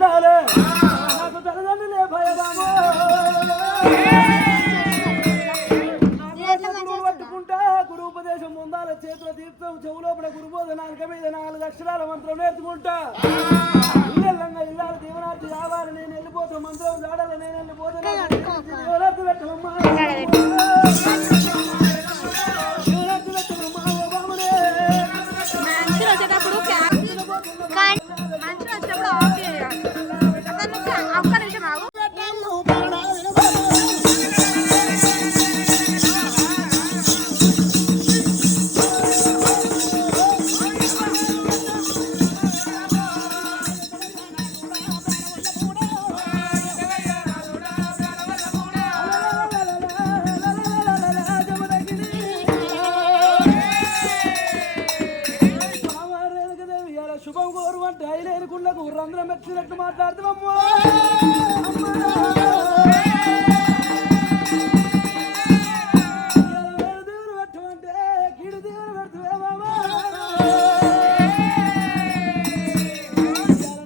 ఉండాలి నాకు తల్లిదండ్రులే భయబాబు పట్టుకుంటా గురుపదేశం పొందాలి చేతుల తీర్థం చెవులోపల గురుబోధ నాలుక మీద 4 అక్షరాల మంత్రం నేర్చుకుంటా ఇల్లంగా ఇల్లాల దీవనార్థి రావాలి నేను వెళ్ళిపోతా మంత్రం దాడాలి నేను వెళ్ళిపోతా దీవనార్థి పెట్టమమ్మా దీవనార్థి పెట్టమమ్మా ఓ బామునే మంచి వచ్చేటప్పుడు మంచి వచ్చినప్పుడు ఆఫ్ చేయాలి ఒక్క నిమిషం ఆగు శుభం కోరు అంటే ఐలేనుకున్నకు రంధ్రం వచ్చినట్టు మాట్లాడుతున్నామ్మా దేవుడు పెట్టమంటే కీడు దేవుడు పెడుతువే బాబా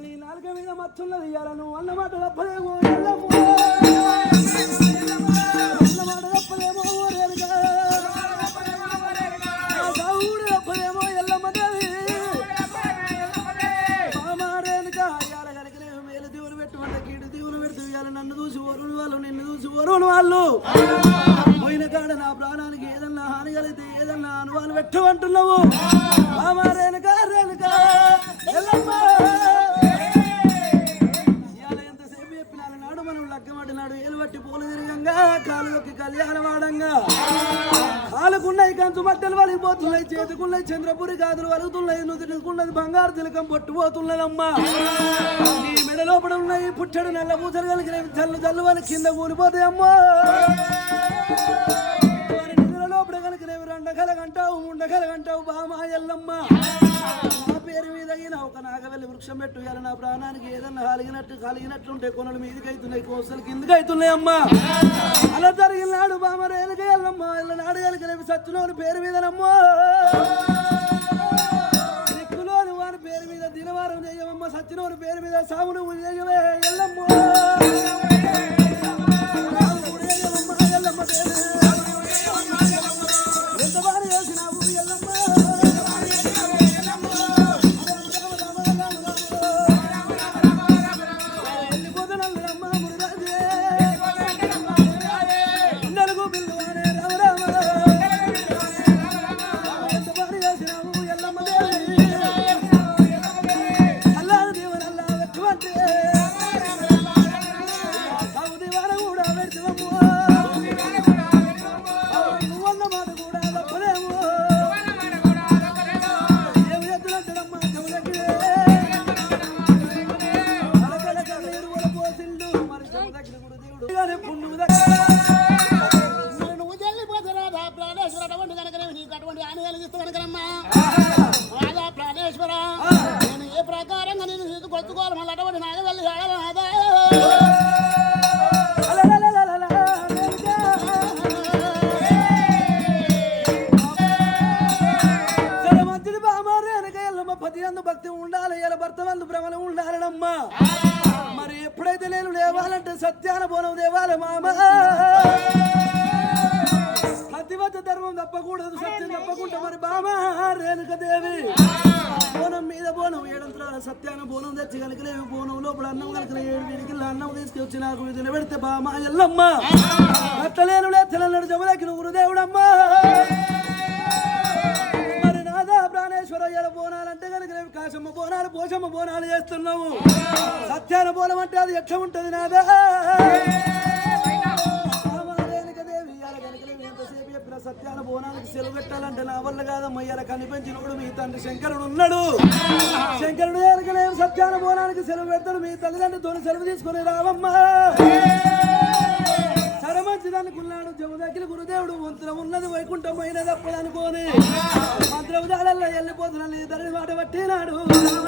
నీ నాలుక మీద మచ్చున్నది ఇయ్యాల నువ్వు అన్నమాట తప్పదేమో అన్నమాట తప్పదేమో దేవుడు తప్పదేమో ఎల్లమ్మ దేవి నన్ను చూసి వరుణ్ వాళ్ళు నిన్ను చూసి వరుణ్ వాళ్ళు పోయిన కాడ నా ప్రాణానికి ఏదన్నా హాని కలిగితే ఏదన్నా అనువాలు పెట్టమంటున్నావు ఎంతసేపు చెప్పినాడు నాడు మనం లగ్గమడినాడు ఏలు బట్టి పూలు తిరగంగా కాలులోకి కళ్యాణం ఆడంగా కాలుకున్నాయి కంచు మట్టెలు వలిగిపోతున్నాయి చేతుకున్నాయి చంద్రపురి గాదులు వలుగుతున్నాయి నుదుటికున్నది బంగారు తిలకం పట్టుపోతున్నదమ్మా నీ మెడ లోపల ఉన్నాయి పుట్టడు నల్ల పూసలు కలిగిన జల్లు జల్లు వాళ్ళు కింద కూలిపోతాయి అమ్మా నిధుల లోపల కలిగినవి రెండగలగంటావు ఉండగలగంటావు బామా ఎల్లమ్మ నా పేరు మీద ఒక నాగవెల్లి వృక్షం పెట్టు ఇలా నా ప్రాణానికి ఏదన్నా కలిగినట్లుంటే కొనలు మీదకి అవుతున్నాయి కోసలు కిందకి అవుతున్నాయి అమ్మా అలా జరిగినాడు బామరేలుగా ఎల్లమ్మ ఇలా నాడు కలిగినవి సత్తులోని పేరు మీదనమ్మా దిక్కులోని వారి పేరు మీద దినవారం చేయమమ్మ సత్యనోని పేరు మీద సామును చేయవే ఎల్లమ్మ ఎంత వారు చేసినావు ఎల్లమ్మ భక్తి ఉండాలి ఇలా భర్త వందు భ్రమలు ఉండాలనమ్మా మరి ఎప్పుడైతే నేను లేవాలంటే సత్యాన బోనం దేవాలి మామ సత్యవత ధర్మం తప్పకూడదు సత్యం తప్పకుండా మరి బామ రేణుకదేవి బోనం మీద బోనం ఏడంతరాల సత్యాన బోనం తెచ్చి కనుకలేవి బోనం లోపల అన్నం కనుక 7 వీడికిల్లా అన్నం తీసుకొచ్చి నాకు విధిని పెడితే బామ ఎల్లమ్మ అట్టలేను తెల్లడు జమలకి నువ్వు గురుదేవుడమ్మా మరి నాదా ప్రాణేశ్వరయ్యల బోనాలంటే కనుక కాశమ్మ బోనాలు పోషమ్మ బోనాలు చేస్తున్నావు సత్యాన బోనం అంటే అది ఎట్లా ఉంటది నాదా సత్యాన బోనానికి సెలవు పెట్టాలంటే నా వల్ల కాదమ్మ ఇయ్యాల కనిపించినప్పుడు మీ తండ్రి శంకరుడు ఉన్నాడు శంకరుడు ఎరగలేవు సత్యాన బోనానికి సెలవు పెడతాడు మీ తల్లిదండ్రులతో సెలవు తీసుకుని రావమ్మా సరే మంచిదనుకున్నాడు జమదగ్గిన గురుదేవుడు వంతున ఉన్నది వైకుంఠం అయినది అప్పుడనుకోని మంత్రం దాడల్లో వెళ్ళిపోతున్నాడు ఇద్దరిని మాట పట్టినాడు ఉన్నాడు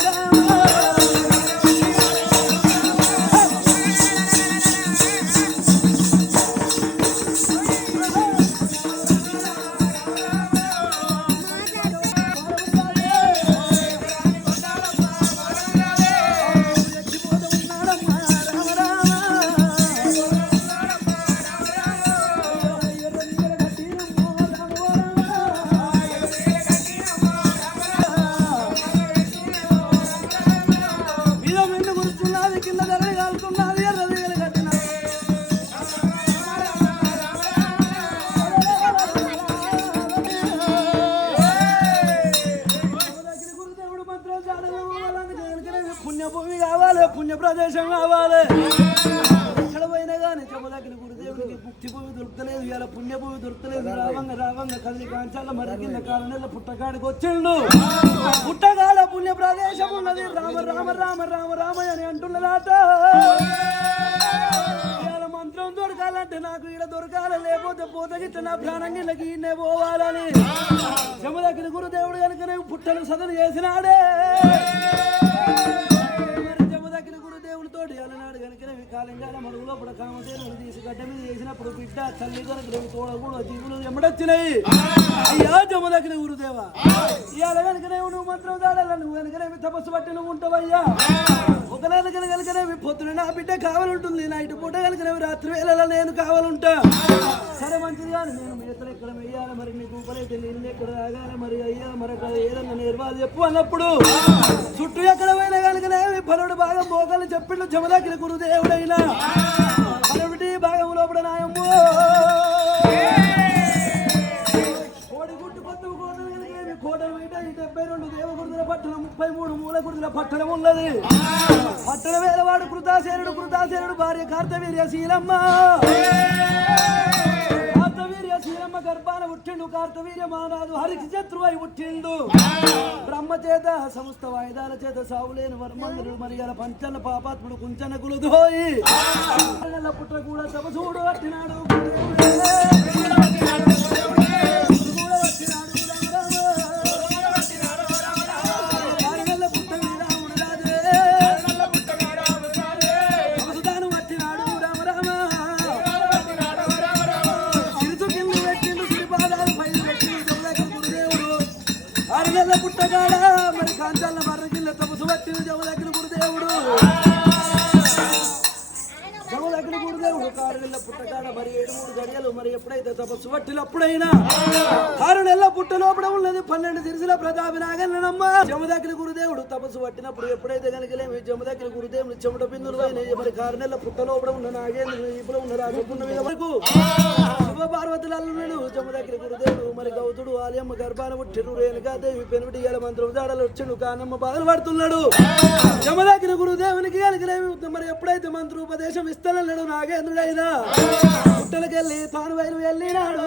ప్రదేశం కావాలి ఎక్కడ పోయినా కానీ జమదగ్ని గురుదేవునికి ముక్తి భూమి దొరుకుతలేదు ఇలా పుణ్య భూమి దొరుకుతలేదు రావంగా కదిలి కాంచాల మరి కింద కాలనీలో పుట్టకాడికి వచ్చిండు పుట్టకాల పుణ్య ప్రదేశం ఉన్నది రామ రామ రామ రామ రామ అని అంటున్నదాట ఇలా మంత్రం దొరకాలంటే నాకు ఈడ దొరకాలి లేకపోతే పోతే గిట్ల నా ప్రాణం గిళ్ళకి ఈయనే పోవాలని జమదగ్ని గురుదేవుడు కనుక పుట్టను సదన చేసినాడే జమదగ్ని గురుదేవుడితో అలనాడు కనుక కాలంగాల మరుగులో ఇప్పుడు కామధేనులు తీసి గడ్డ మీద చేసినప్పుడు బిడ్డ తల్లి కనుక తోడకూడ జీవులు ఎమ్మడొచ్చినాయి అయ్యా జమదగ్ని గురుదేవ ఇవాళ కనుకనే నువ్వు మంత్రం దాడాల నువ్వు కనుకనేవి తపస్సు బట్టి నువ్వు ఉంటావయ్యా ఒకనాడు కనుకనేవి పొద్దున నా బిడ్డ కావాలంటుంది నైట్ పూట కనుకనేవి రాత్రి వేళ నేను కావాలంటా సరే మంచిది కానీ నేను మేతలు ఎక్కడ వెయ్యాలి మరి నీ కూపలైతే నీళ్ళు ఎక్కడ తాగాలి మరి అయ్యా మరి ఏదన్నా నేర్వాలి చెప్పు అన్నప్పుడు చుట్టూ ఎక్కడ పోయినా కనుకనేవి పనుడు బాగా మోకాలు చెప్పిండు జమదగ్ని గురుదేవుడైనా పనుడి భాగం లోపల నాయమ్మో కోడిగుడ్డు కొత్త కోటలు కలిగేవి కోటలు బయట 72 దేవగురుదుల పట్టణం 33 మూల గురుదుల పట్టణం ఉన్నది పట్టణ వేలవాడు కృతాసేనుడు భార్య కార్తవీర్యశీలమ్మ కార్తవీర్యశీలమ్మ గర్భాన పుట్టిండు కార్తవీర్య మహారాజు హరికి శత్రువై పుట్టిండు బ్రహ్మచేత సమస్త వాయిదాల చేత సావులేని వర్మందుడు మరి గల పంచన్న పాపాత్ముడు కుంచన కులుదోయి పుట్ట కూడా తపసూడు పట్టినాడు పుట్టగాడ మరి కాంచాల మర్రకిల్ల తపసు పట్టిన జమదగ్ని గురుదేవుడు కారు నెలల పుట్టగాడ మరి 7 గడియలు మరి ఎప్పుడైతే తపస్సు పట్టినప్పుడైనా 6 నెలల పుట్ట లోపల ఉన్నది 12 సిరిసిల ప్రతాపి నాగన్నమ్మ జమదగ్ని గురుదేవుడు తపస్సు పట్టినప్పుడు ఎప్పుడైతే కనుకలేమి జమదగ్ని గురుదేవుడు చెమట బిందులు అయినాయి మరి 6 నెలల పుట్ట లోపల ఉన్న నాగేంద్రుడు ఇప్పుడు ఉన్న రాజపున్న మీద వరకు శివ పార్వతులను జమదగ్ని గురుదేవుడు మరి గౌతుడు ఆలయమ్మ గర్భాన పుట్టిరు రేణుకాదేవి పెనుటి గల మంత్రం జాడలు వచ్చిండు కానమ్మ బాధలు పడుతున్నాడు జమదగ్ని గురుదేవునికి కనుకలేమి మరి ఎప్పుడైతే మంత్రోపదేశం ఇస్తానన్నాడు నాగేంద్రుడైనా పుట్టలకెళ్ళి తాను వైరు వెళ్ళినాడు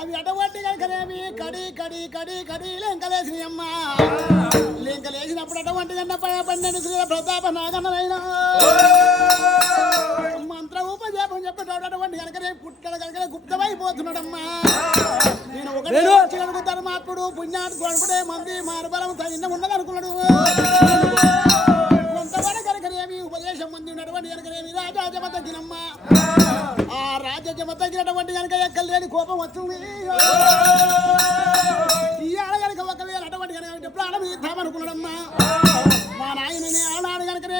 అవి అటువంటి కనుకనేమి కడి కడి కడి కడి లెంకలేసినాయి అమ్మ లెంకలేసినప్పుడు అటువంటి కన్నా 12 శ్రీ ప్రతాప నాగన్నైనా మంత్ర ఉపజాపం చెప్పేటప్పుడు అటువంటి కనుకనే పుట్టడ కనుక గుప్తమైపోతున్నాడమ్మా నేను ఒకటి ధర్మాత్ముడు పుణ్యాన్ని కొనుకునే మంది మారుబలం తగిన ఉన్నదనుకున్నాడు కొంతవరకు కనుకనేమి ఉపదేశం మంది ఉన్నటువంటి కనుకనేమి రాజా జమదగ్నమ్మ ఆ రాజ్యజమ తగినటువంటి కనుక ఎక్కలేని కోపం వస్తుంది ఇవాళ కనుక ఒకవేళ అటువంటి కనుక ప్రాణం ఇద్దామనుకున్నాడమ్మా మా నాయనని ఆనాడు కనుకనే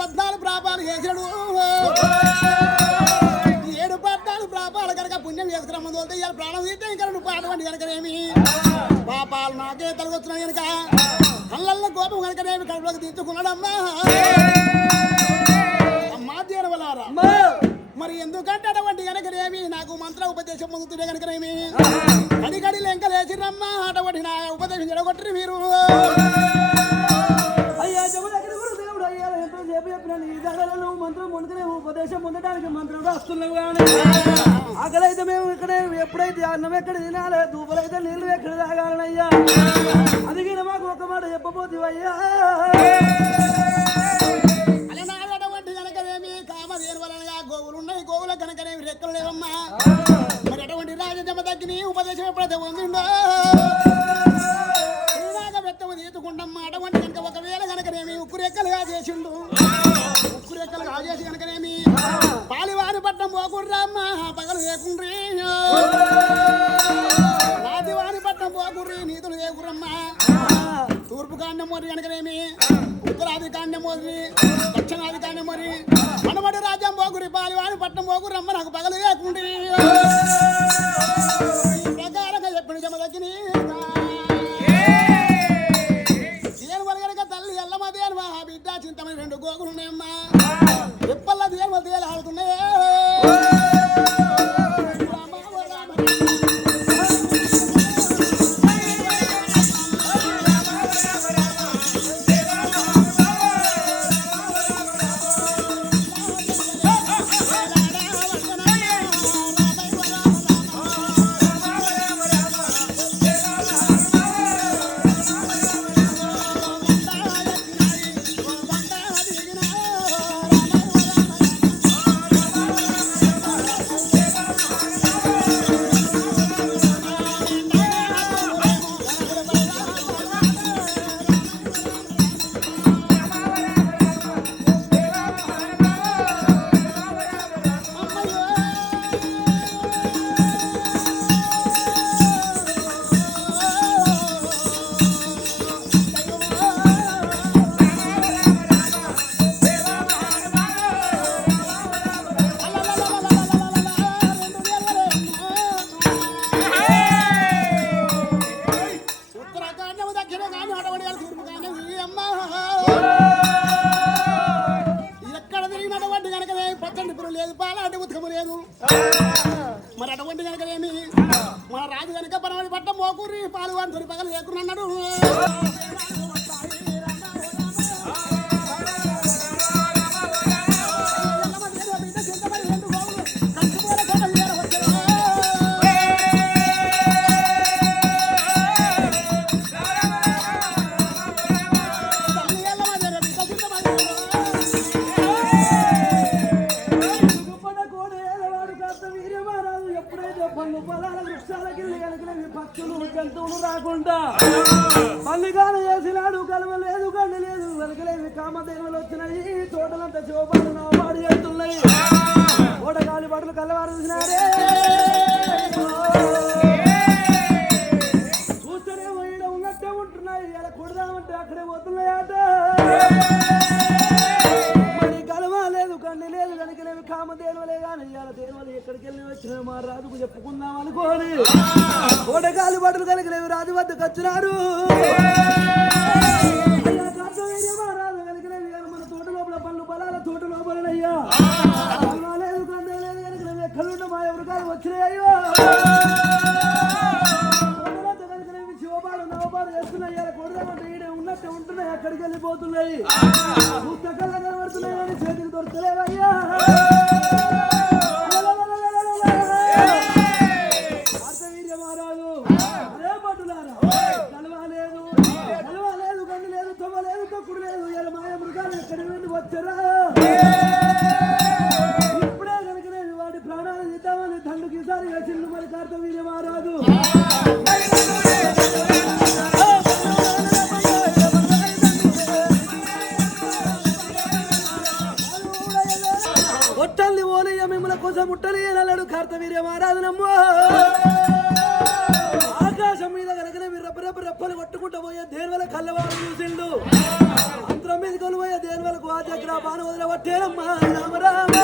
14 ప్రాపాలు చేశాడు 7 ప్రాపాలు కనుక పుణ్యం చేసుకున్న ముందు వెళ్తే ఇవాళ ప్రాణం ఇద్దే ఇంకా నువ్వు అటువంటి కనుకనేమి పాపాలు నాకే తలగొచ్చినాయి కనుక కళ్ళల్లో కోపం కనుకనేమి కడుపులోకి తీసుకున్నాడమ్మా అమ్మా దేవలారా మరి ఎందుకంటే అటువంటి కనుకనేమి నాకు మంత్ర ఉపదేశం పొందుతుండే కనుకనేమి అడిగడి లెంకలేసిరమ్మా అటువంటి నా ఉపదేశం జడగొట్టరు మీరు అయ్యా జమదగ్ని గురుదేవుడు అయ్యా ఎంతో చెప్పిన నీ దగ్గర మంత్రం పొందుకునే ఉపదేశం పొందడానికి మంత్రం రాస్తున్నావు కానీ ఆకలైతే మేము ఇక్కడ ఎప్పుడైతే అన్నం ఎక్కడ తినాలి దూపలైతే నీళ్లు ఎక్కడ తాగాలనయ్యా అది మాకు ఒక మాట చెప్పబోతు అయ్యా గోవులున్నాయి గోవుల కనుకనేవి రెక్కలు లేవమ్మా మరి అటువంటి రాజజమదగ్ని ఉపదేశం ఎప్పుడైతే పొందిందో వెత్తము తీసుకుంటామ్మా అటువంటి కనుక ఒకవేళ కనుకనేమి పోకుర్రమ్మ పగలు లేకుండ్రీ రాజవాణి పట్నం పోకుర్రి నీతులు లేకుర్రమ్మ తూర్పు కాండం మొరి కనుకనేమి ఉత్తరాది కాండం మొరి దక్షిణాది కాండం మొరి మనమడి రాజ్యం పోకురి పాలివాణి పట్నం పోకుర్రమ్మ నాకు పగలు లేకుండ్రీ ప్రకారంగా చెప్పిన జమదగ్గిని తల్లి ఎల్లమ్మ దేనివా బిడ్డ చింతమని 2 గోగులు ఉన్నాయమ్మా ఎప్పల్లా దేనివ దేలు ఆడుతున్నాయే ఎక్కడ తిరిగినటువంటి కనుకనే పచ్చని పురు లేదు పాలాంటి ఉతకము లేదు మరి అటువంటి కనుకనేమి మన రాజు కనుక పరమని పట్ట మోకూరి పాలు వాడుకొని పగలు లేకున్నాడు పక్షులు జంతువులు రాకుండా పల్లిగాన చేసినాడు కలవలేదు గండి లేదు వెనకలేవి కామదేవులు వచ్చినాయి తోటలంతా శోభాలు నా వాడి ఎత్తున్నాయి ఓడగాలి బట్టలు కలవారు చూసినారే చూస్తేనేమో ఈడ ఉన్నట్టే ఉంటున్నాయి ఇలా కొడదామంటే అక్కడే పోతున్నాయట మరి కలవాలేదు గండి లేదు వెనకలేవి కామదేవులే కానీ ఇలా దేవులు ఎక్కడికి వెళ్ళి వచ్చిన మా రాజుకు చెప్పుకుందాం అనుకోని ఓడగాలి బట్టలు కలిగినవి రాజు వద్దకు వచ్చినారు మన తోట లోపల పళ్ళు పొలాల తోట లోపలనయ్యా లేదు కండలేదు కలిగినవి ఎక్కడున్న మా ఎవరు కాదు వచ్చినాయో కలిగినవి శివబాలు నవబాలు చేస్తున్నాయి కొడదామంటే ఈడే ఉన్నట్టు ఉంటున్నాయి అక్కడికి వెళ్ళిపోతున్నాయి పుస్తకాలు కనబడుతున్నాయి కానీ చేతికి దొరకలేవయ్యా ఇప్పుడే కనుక వాటి ప్రాణాలు తీద్దామని తండ్రికి ఈసారి వేసిండు మరి కార్తవీర్య మహారాజు ఒట్టల్ని ఓలయ్య మిమ్మల కోసం ముట్టని అన్నాడు కార్తవీర్య మహారాజు నమ్మో ఆకాశం మీద కనుకనే రెప్పలు కొట్టుకుంటూ పోయే దేనివల్ల కళ్ళవారు చూసిండు అంతరం మీద కొలువయ్యే దేనివల్లకు ఆ దగ్గర బాను వదిలబట్టేనమ్మా రామరామ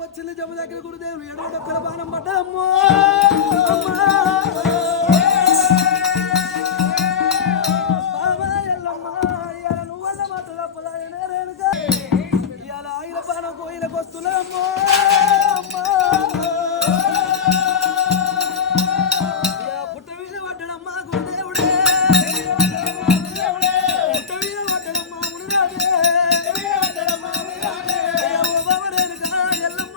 వచ్చింది జమదగ్ని గురుదేవులు ఎడవడొక్కల బాణం పడ్డమ్మో ఇవాళ ఆయన బాణం కోయిలకు వస్తున్నామ్మో అమ్మా పుట్ట మీద పడ్డడమ్మా గురుదేవుడే పుట్ట మీద పడ్డడమ్మా మునిరాజే ఓ బాబరేనుక ఎల్లమ్మ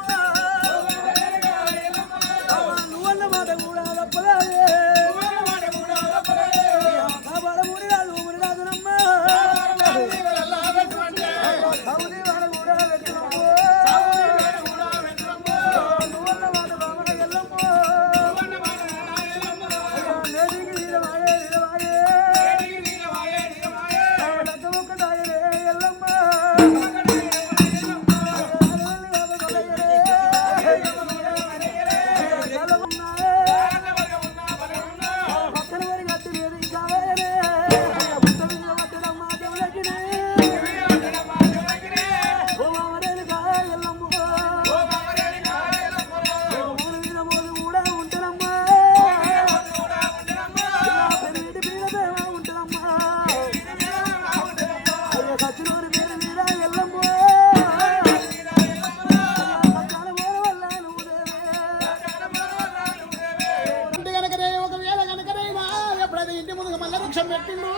నువ్వన్న మాట కూడా తప్పలాగే బాబాల మునిరాజు మునిరాజునమ్మ సౌది వాడ కూడా వెతునమ్మ నువ్వన్న మాట బాబల ఎల్లమ్మ నేడికి నీలవాయే లగ్గముక్కడాయే ఎల్లమ్మ పక్కన వరి గట్టి లేదు ఇంకా వేరే పుట్ట మీద పట్టడమ్మా జమలకినే ఓ మామరేనుకా ఎల్లమ్మ ఊరు మీద మోదు కూడా ఉంటనమ్మా పెరిగిటి మీద ప్రేమ ఉంటనమ్మా అయ్యో సచ్చినోని పేరు మీద ఎల్లమ్మ సచ్చాల మోర వల్ల నువ్వు ఇంటి కనుకనే ఒకవేళ కనుకనైనా ఎప్పుడైతే ఇంటి ముందుకు మల్ల వృక్షం పెట్టిండు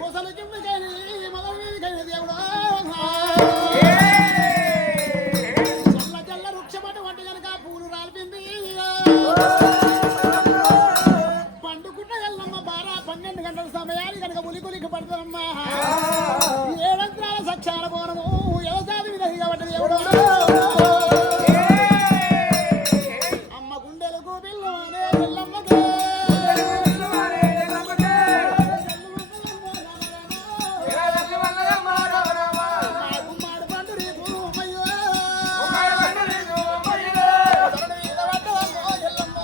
కొసలు కిందకైనా మగ మీదకైనా దేవుడా చల్ల చల్ల వృక్షం అటువంటి కనుక పూలు రాలిపింది పండుకున్న ఎల్లమ్మ బారా 12 గంటల సమయాన్ని కనుక ములికులికి పడతారమ్మా ఏడంత్రాల సక్షాల పోనము వ్యవసాయ విధి కాబట్టి దేవుడు అమ్మ గుండెలకు పిల్లు అనే ఎల్లమ్మకే గుమ్మాడు పండు రేపు అమ్మయ్యో ధరణి మీద పడ్డదమ్మో ఎల్లమ్మ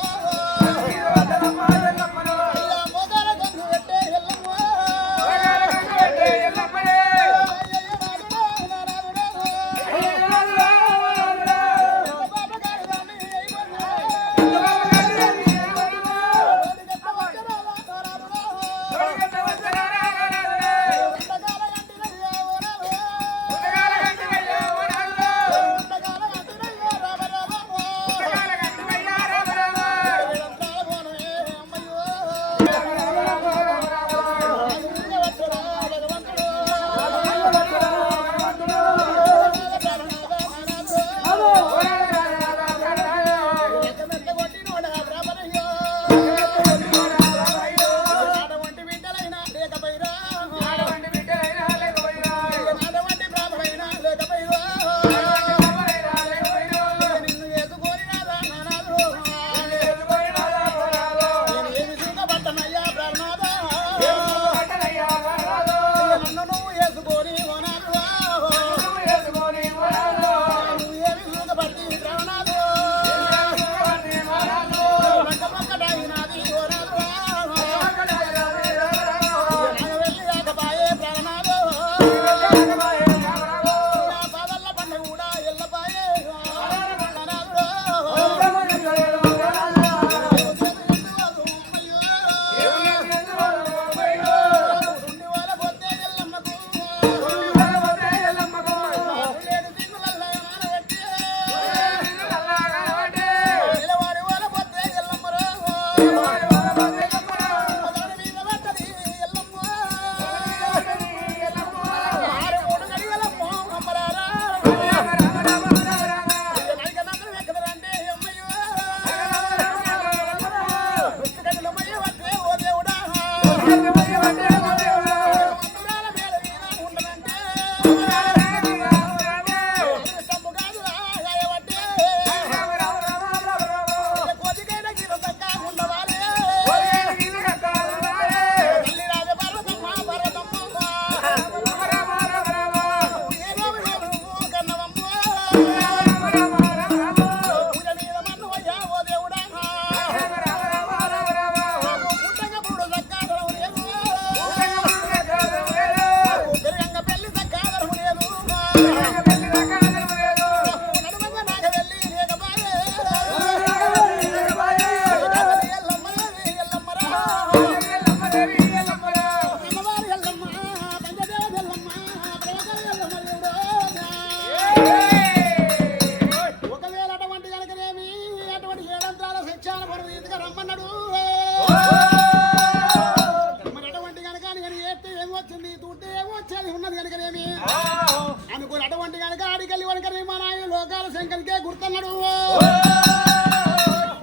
గుర్తుకే గుర్తన్నాడు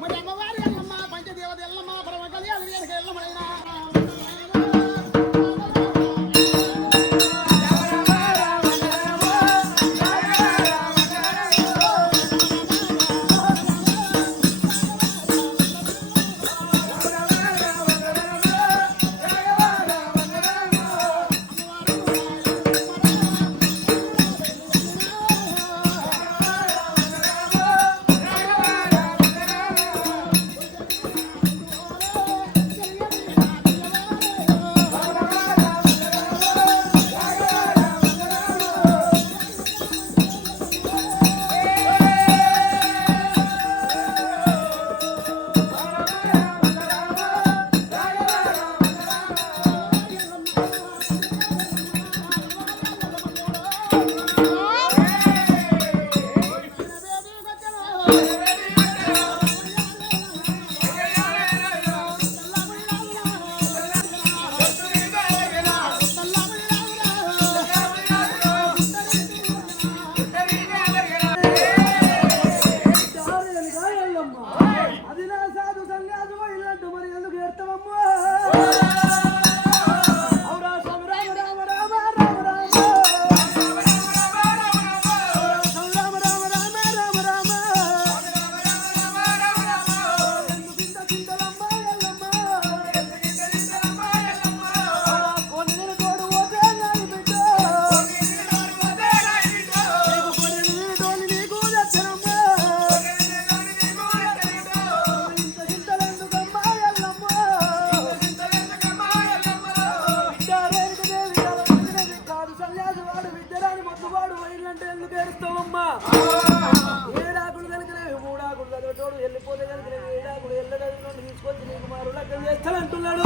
మరి అమ్మవారి ఎల్లమ్మ పంచదేవత ఎల్లమ్మ పరమకలి అది వెనక ఎల్లమ్మైనా అది నా సాధు సన్యాసు ఇల్లంటూ మరి ఎందుకు ఎడతావమ్మా అవురా స్వామి రామ రామ రామ రామ రామ రామ రామ రామ రామ రామ చింత చింతలమ్మ ఎల్లమ్మ కొన్ని తోడు పోతే నాయి బిడ్డ నీకు కొన్ని తోడు నీకు దచ్చనమ్మ ఏడాకులు కలిగినవి మూడాకులు కలిగేటోడు వెళ్ళిపోతే కలిగినవి ఏడాకులు ఎల్లడని తీసుకొచ్చి నీకు మారు లెక్కలు చేస్తానంటున్నాడు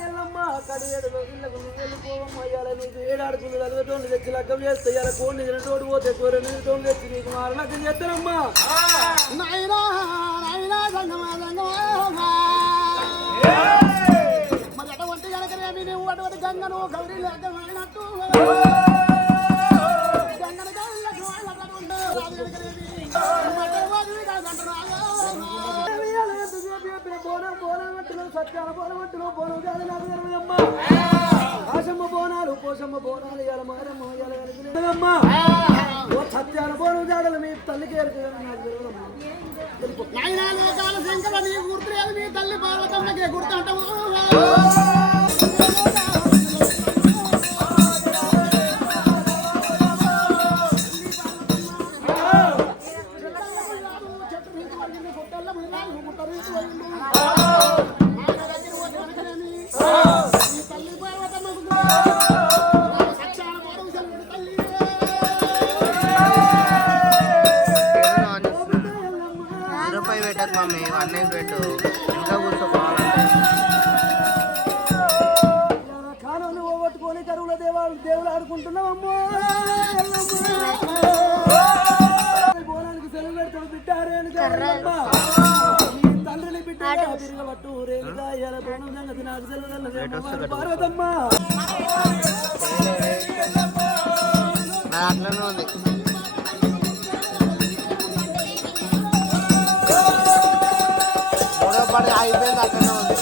ఎల్లమ్మ కడియేడులో ఇళ్ళకు వెళ్ళిపోవమ్మ ఇవాళ నీకు ఏడాడుకులు కలిగేటోళ్ళు తెచ్చి లెక్కలు చేస్తే ఇలా కోడిని తినటోడు పోతే కూరని తోడు తెచ్చి నీకు మారు లెక్కలు చేస్తానమ్మా నాయనా నాయనా సంగమా సంగమా మరి అటువంటి కనుకనేమి నువ్వు అటువంటి గంగను గౌరీ లెక్కమైనట్టు గంగను గౌరీ లెక్కమైనట్టు సత్యాల బోనమట్టులో బోనం కాదు నాకు తెలియదమ్మా ఆశమ్మ బోనాలు పోషమ్మ బోనాలు ఇవాళ మారమ్మ ఇవాళ వెనకమ్మా సత్యాల బోనం జాడలు మీ తల్లికి ఎరుకదని నాకు తెలియదమ్మా నాయనా లోకాల శంకర నీకు గుర్తులేదు నీ తల్లి పార్వతమ్మకే గుర్తు అంటావు రూపాయి పెట్టదు మమ్మీ అన్నీ పెట్టు ఇంకా కూర్చోపోవాలంటే కాలంలో పోగొట్టుకొని కరువుల దేవుడు ఆడుకుంటున్నామమ్మో బోనానికి సెలవు పెడతాడు బిడ్డారే అని తండ్రిని బిడ్డ తిరగబట్టు రేలుగా ఇలా బోనం సంగతి నాకు సెలవు పార్వతమ్మ అట్లనే ఉంది మూడో పడి అయిపోయింది అట్లనే ఉంది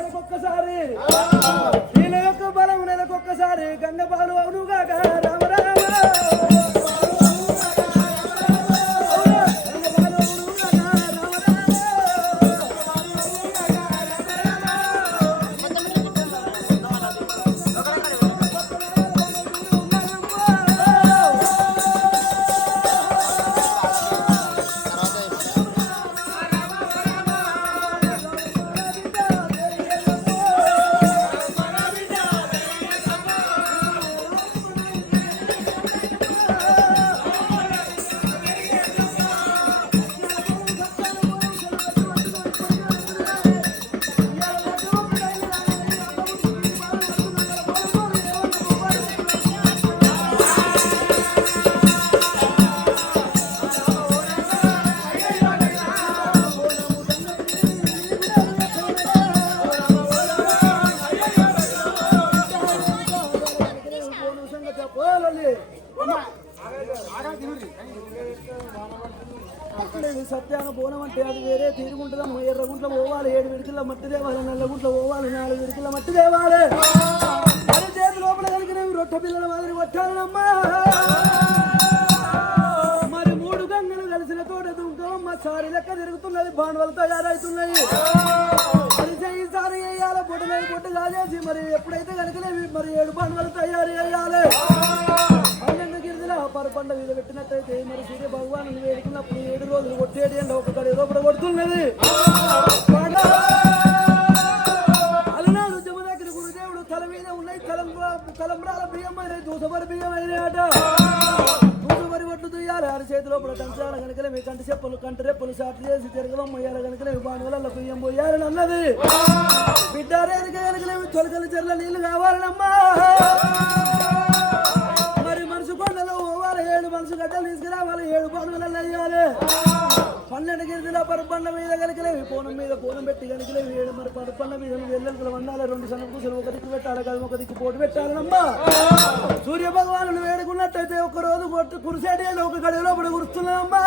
నెలకొక్కసారి ఈయన యొక్క బలం నెలకొక్కసారి గంగపాలు అవునుగా రామ రామ సత్యాన బోనం అంటే అది వేరే తీరుగుంటుందమ్మ. ఎర్రగుంట్లో పోవాలి 7 విడికిల మట్టి దేవాలి, నల్లగుంట్లో పోవాలి 4 విడికిల మట్టి దేవాలి. అది చేతి లోపల కలిగినవి రొట్టె పిల్లల మాదిరి కొట్టాలమ్మా. మరి 3 గంగలు కలిసిన తోట దుంకమ్మ సారి లెక్క తిరుగుతున్నది, బాండవలు తయారవుతున్నాయి. అది ఈసారి వేయాలి పొట్టునది పొట్టు కాజేసి మరి ఎప్పుడైతే కనుకనేవి మరి 7 బాండవలు తయారు చేయాలి. 12 గిరిజల పరపండ మీద పెట్టినట్టయితే మరి సూర్య భగవాను వేడుకున్నప్పుడు 7 రోజులు కొట్టేది అండి ఒక గడి లోపల కొడుతున్నది. అలనాడు జమదగ్గిన గురుదేవుడు తల మీద ఉన్నాయి తలంబ్రాల బియ్యం అయినాయి, దూసబరి బియ్యం అయినాయట. దూసబరి ఒడ్లు దుయ్యాలి ఆరి చేతి లోపల కంచాల కనుకలే మీ కంటి చెప్పులు కంటి రెప్పులు సాట్లు చేసి తిరగలమ్మయ్యాలి కనుకలే బాణువల బియ్యం పోయాలని అన్నది. బిడ్డారేదిక కనుకలేమి తొలకల చెర్ల నీళ్లు కావాలనమ్మా. మనసు కొండలో పోవాలి 7 మనసు గడ్డలు తీసుకురావాలి 7 బాణువులలో వేయాలి. 12 గిరిజల పరపండ మీద కలికలేవి పోనం మీద పోనం పెట్టి కలికలేవి 7 మరి పరపండ మీద వెల్లెలు వండాలి. 2 సన్న పూసలు ఒక దిక్కు పెట్టాలి కదా, ఒక దిక్కు పోటు పెట్టాలమ్మా. సూర్య భగవాను వేడుకున్నట్టయితే ఒక రోజు కురిసేటి ఒక గడి లోపల కురుస్తున్నామ్మా.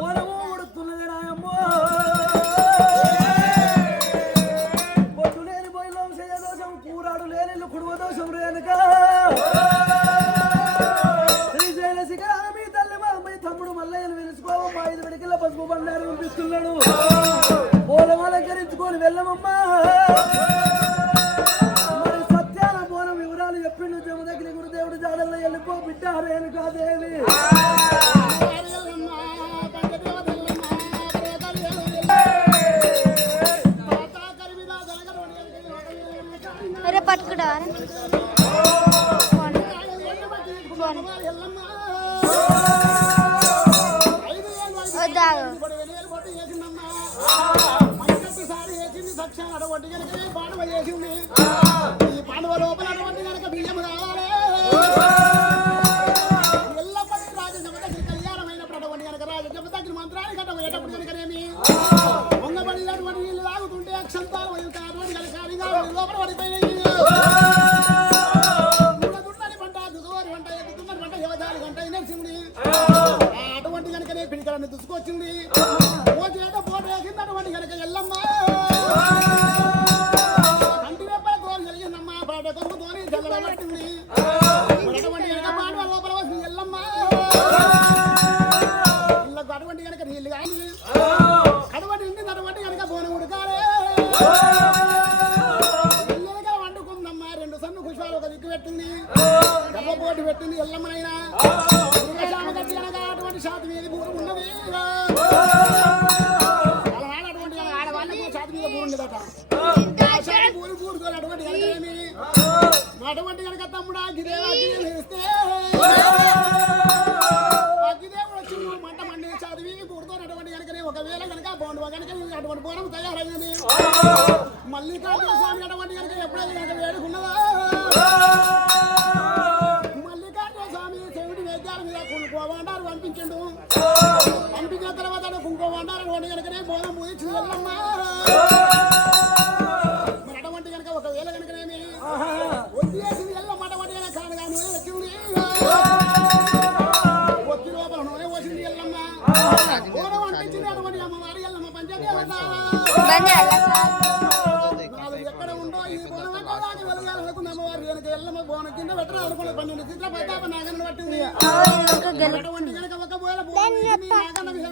పోనము ఉడుతున్నది నాయమ్మో. పొట్టు లేని పోయిలో దోషం కూరాడు లేని కుడువ దోషం రేనుక శ్రీశైల శిఖరామి తల్లి మా తమ్ముడు మల్లయ్యను పిలుచుకోవమ్మా. 5 విడికిల పసుపు బండారు పంపిస్తున్నాడు. పూలం అలంకరించుకొని వెళ్ళమమ్మా. మరి సత్యాల పూలం వివరాలు చెప్పిండు జమదగ్గిన గురుదేవుడు జాడల్లో వెళ్ళిపో బిడ్డ రేణుకాదేవి. పట్టుకుడా పాండవ లోపల అటువంటి కనుక బియ్యం కావాలి. ఎల్లప్పటి రాజు జమదగ్గిన కళ్యాణమైనప్పుడు అటువంటి కనుక రాజు జమదగ్గిన మంత్రాన్ని కట్ట పోయేటప్పుడు కనుకనేమి వంగబడినటువంటి నీళ్ళు తాగుతుంటే అక్షంతాలు అటువంటి కనుక లోపల పడిపోయి అటువంటి కనుకనే పిడికలను దుసుకొచ్చింది. ఓ చేత పోటు వేసింది అటువంటి కనుక ఎల్లమ్మ. కంటి వెప్పల తోలు కలిగిందమ్మా. పాట కొనుక్కుతోని జల్లబట్టింది. అటువంటి కనుక పాట లోపల వస్తుంది ఎల్లమ్మ. ఇళ్ళకు అటువంటి కనుక నీళ్ళు కానీ అటువంటి ఇంటి అటువంటి కనుక బోనం ఉడకాలే. ఇళ్ళగా వండుకుందమ్మా. 2 సన్ను కుషాలు ఒక దిక్కు పెట్టింది, డబ్బ పోటీ పెట్టింది ఎల్లమ్మనైనా. అటువంటి షాతి మీద బూరు ఉన్నది. అటువంటి ఆడవాళ్ళకు షాతి మీద బూరు ఉండదట. బూరుతో అటువంటి కనుకనేమి అటువంటి కనుక తమ్ముడు అగ్గిదేవుడు వేస్తే అగ్గిదేవుడు వచ్చి మంట మండి చదివి బూరుతో అటువంటి కనుకనే ఒకవేళ కనుక బాగుండు కనుక అటువంటి బోనం తయారైనది. మల్లికార్జున స్వామి అటువంటి కనుక ఎప్పుడైతే కనుక వేడుకున్నదా మల్లికార్జున స్వామి చెవిటి వేద్యాల మీద కుంకోవండారు పంపించండు. పంపించిన తర్వాత కుంకోవండారు అటువంటి కనుకనే బోనం పూజించి వెళ్ళమ్మా. మరి అటువంటి కనుక ఒకవేళ కనుకనేమి వచ్చేసింది వెళ్ళమ్మ. అటువంటి కనుక కాదు కానీ వచ్చింది ఒత్తి లోపల నూనె పోసింది వెళ్ళమ్మ. బోనం అనిపించింది అటువంటి అమ్మవారి వెళ్ళమ్మ పంచదేవత. నాలుగు ఎక్కడ ఉండో ఈ బోనం అంటే వెలగాలనుకున్న అమ్మవారు కనుక ఎల్లమ్మ బోనం కింద పెట్టడం అనుకున్న 12 చిత్ర పతాప నాగన్న పట్టింది అటువంటి కనుక ఒక బోల బోనం నాగన్న మీద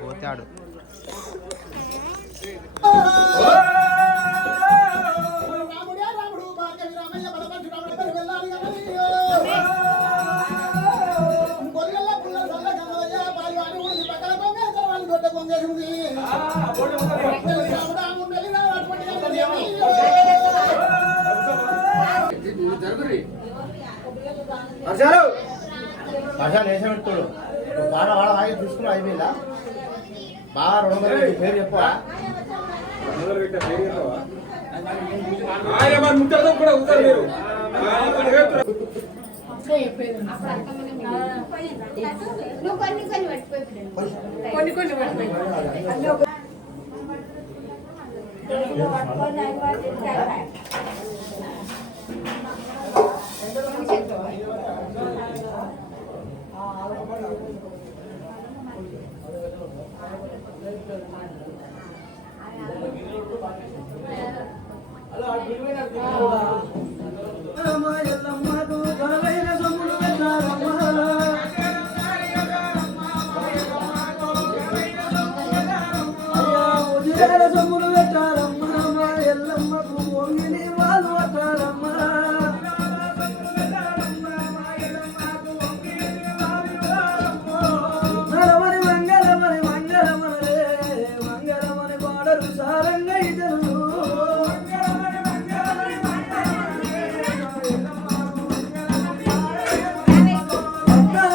పోతాడు రాముడే రాముడు భార్గవి రామయ్య బలపరశురాముడు వెళ్ళాలి గొల్లల పుల్ల సల్ల గమలయ్య పాల్వాని ఊరి పక్కన కొంగేసి వాళ్ళు దొడ్డ కొంగేసి ఉంది రాముడు వెళ్ళినా అటువంటి వర్షాలు వేసే పెట్టుకోడు వాడ వాడ వాగి చూసుకుని అయిపోయిందా బాగా 200 పేరు చెప్పా ఆయన మరి ముట్టతో కూడా ఉంటారు మీరు నువ్వు కొన్ని కొన్ని పట్టుకోయి ఎల్లమ్మకు ఘనమైన సొమ్ములు పెట్టారమ్మ అయ్యా ఉదిరాల సొమ్ములు పెట్టారమ్మ మా ఎల్లమ్మకు వంగిని వాళ్ళు పట్టారమ్మ నడవని మంగళమని మంగళమనలే మంగళమని పాడరు సారంగా ఇతరులు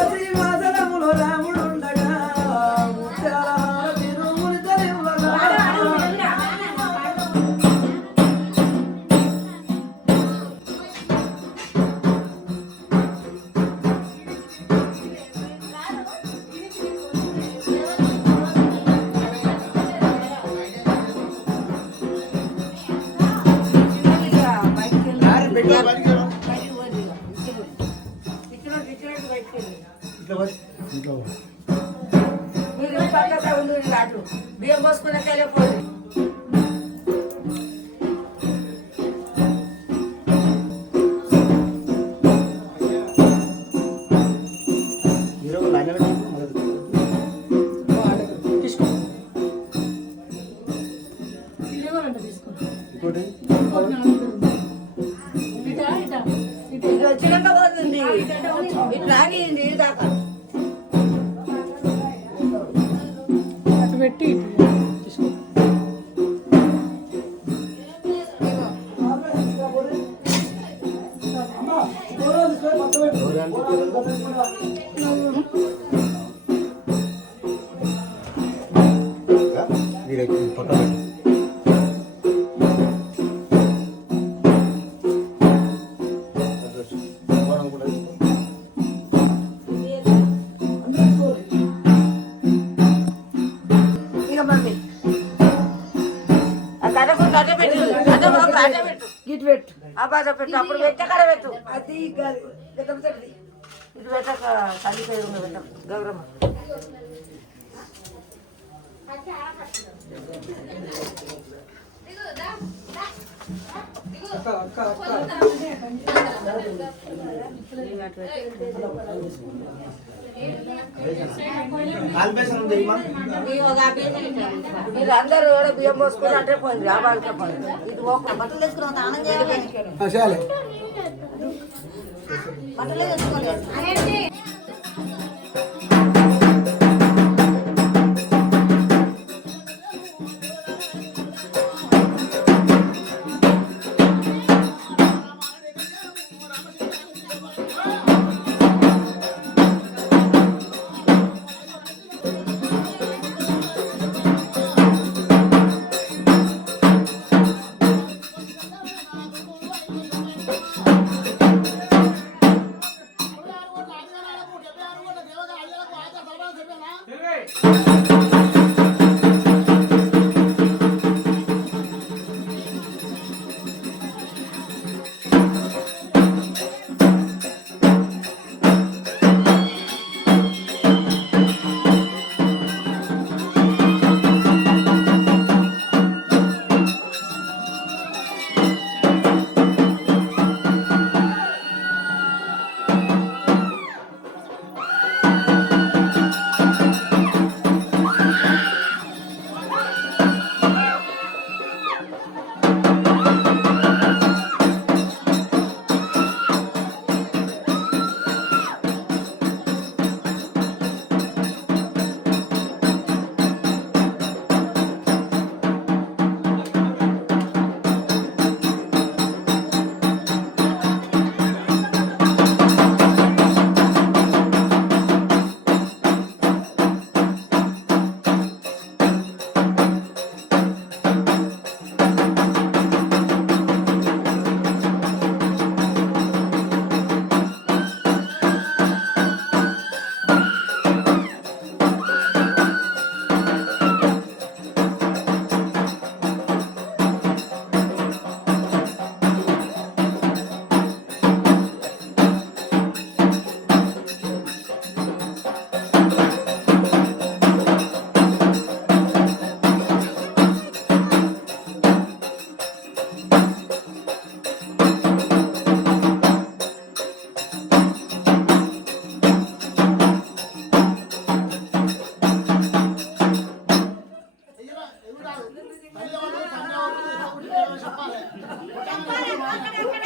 శ్రీవాసనములో రాముడుండగా ముత్యాల తిరుముని తరివ్వగా బియ్యం పోసుకున్న కలిపోదు వచ్చినాక పోతుంది ఇటు రాగింది దాకా ఇక మమ్మీ ఆ కథకు కథ పెట్టు కథ పెట్టు ఇటు పెట్టు ఆ బాధ పెట్టు అప్పుడు పెట్ట కథ పెట్టు అది ఇటు పెట్టక తల్లి పేరు పెట్ట గౌరమ్మ మీరు అందరూ బియ్యం పోసుకుని అంటే పోయింది ఆ బాగా పోయింది ఇది ఒక బట్టలు తెచ్చుకున్నాం ఆనందం చేయాలి బట్టలే తెచ్చుకోలేదు చెప్పాలి. కొట్టాలని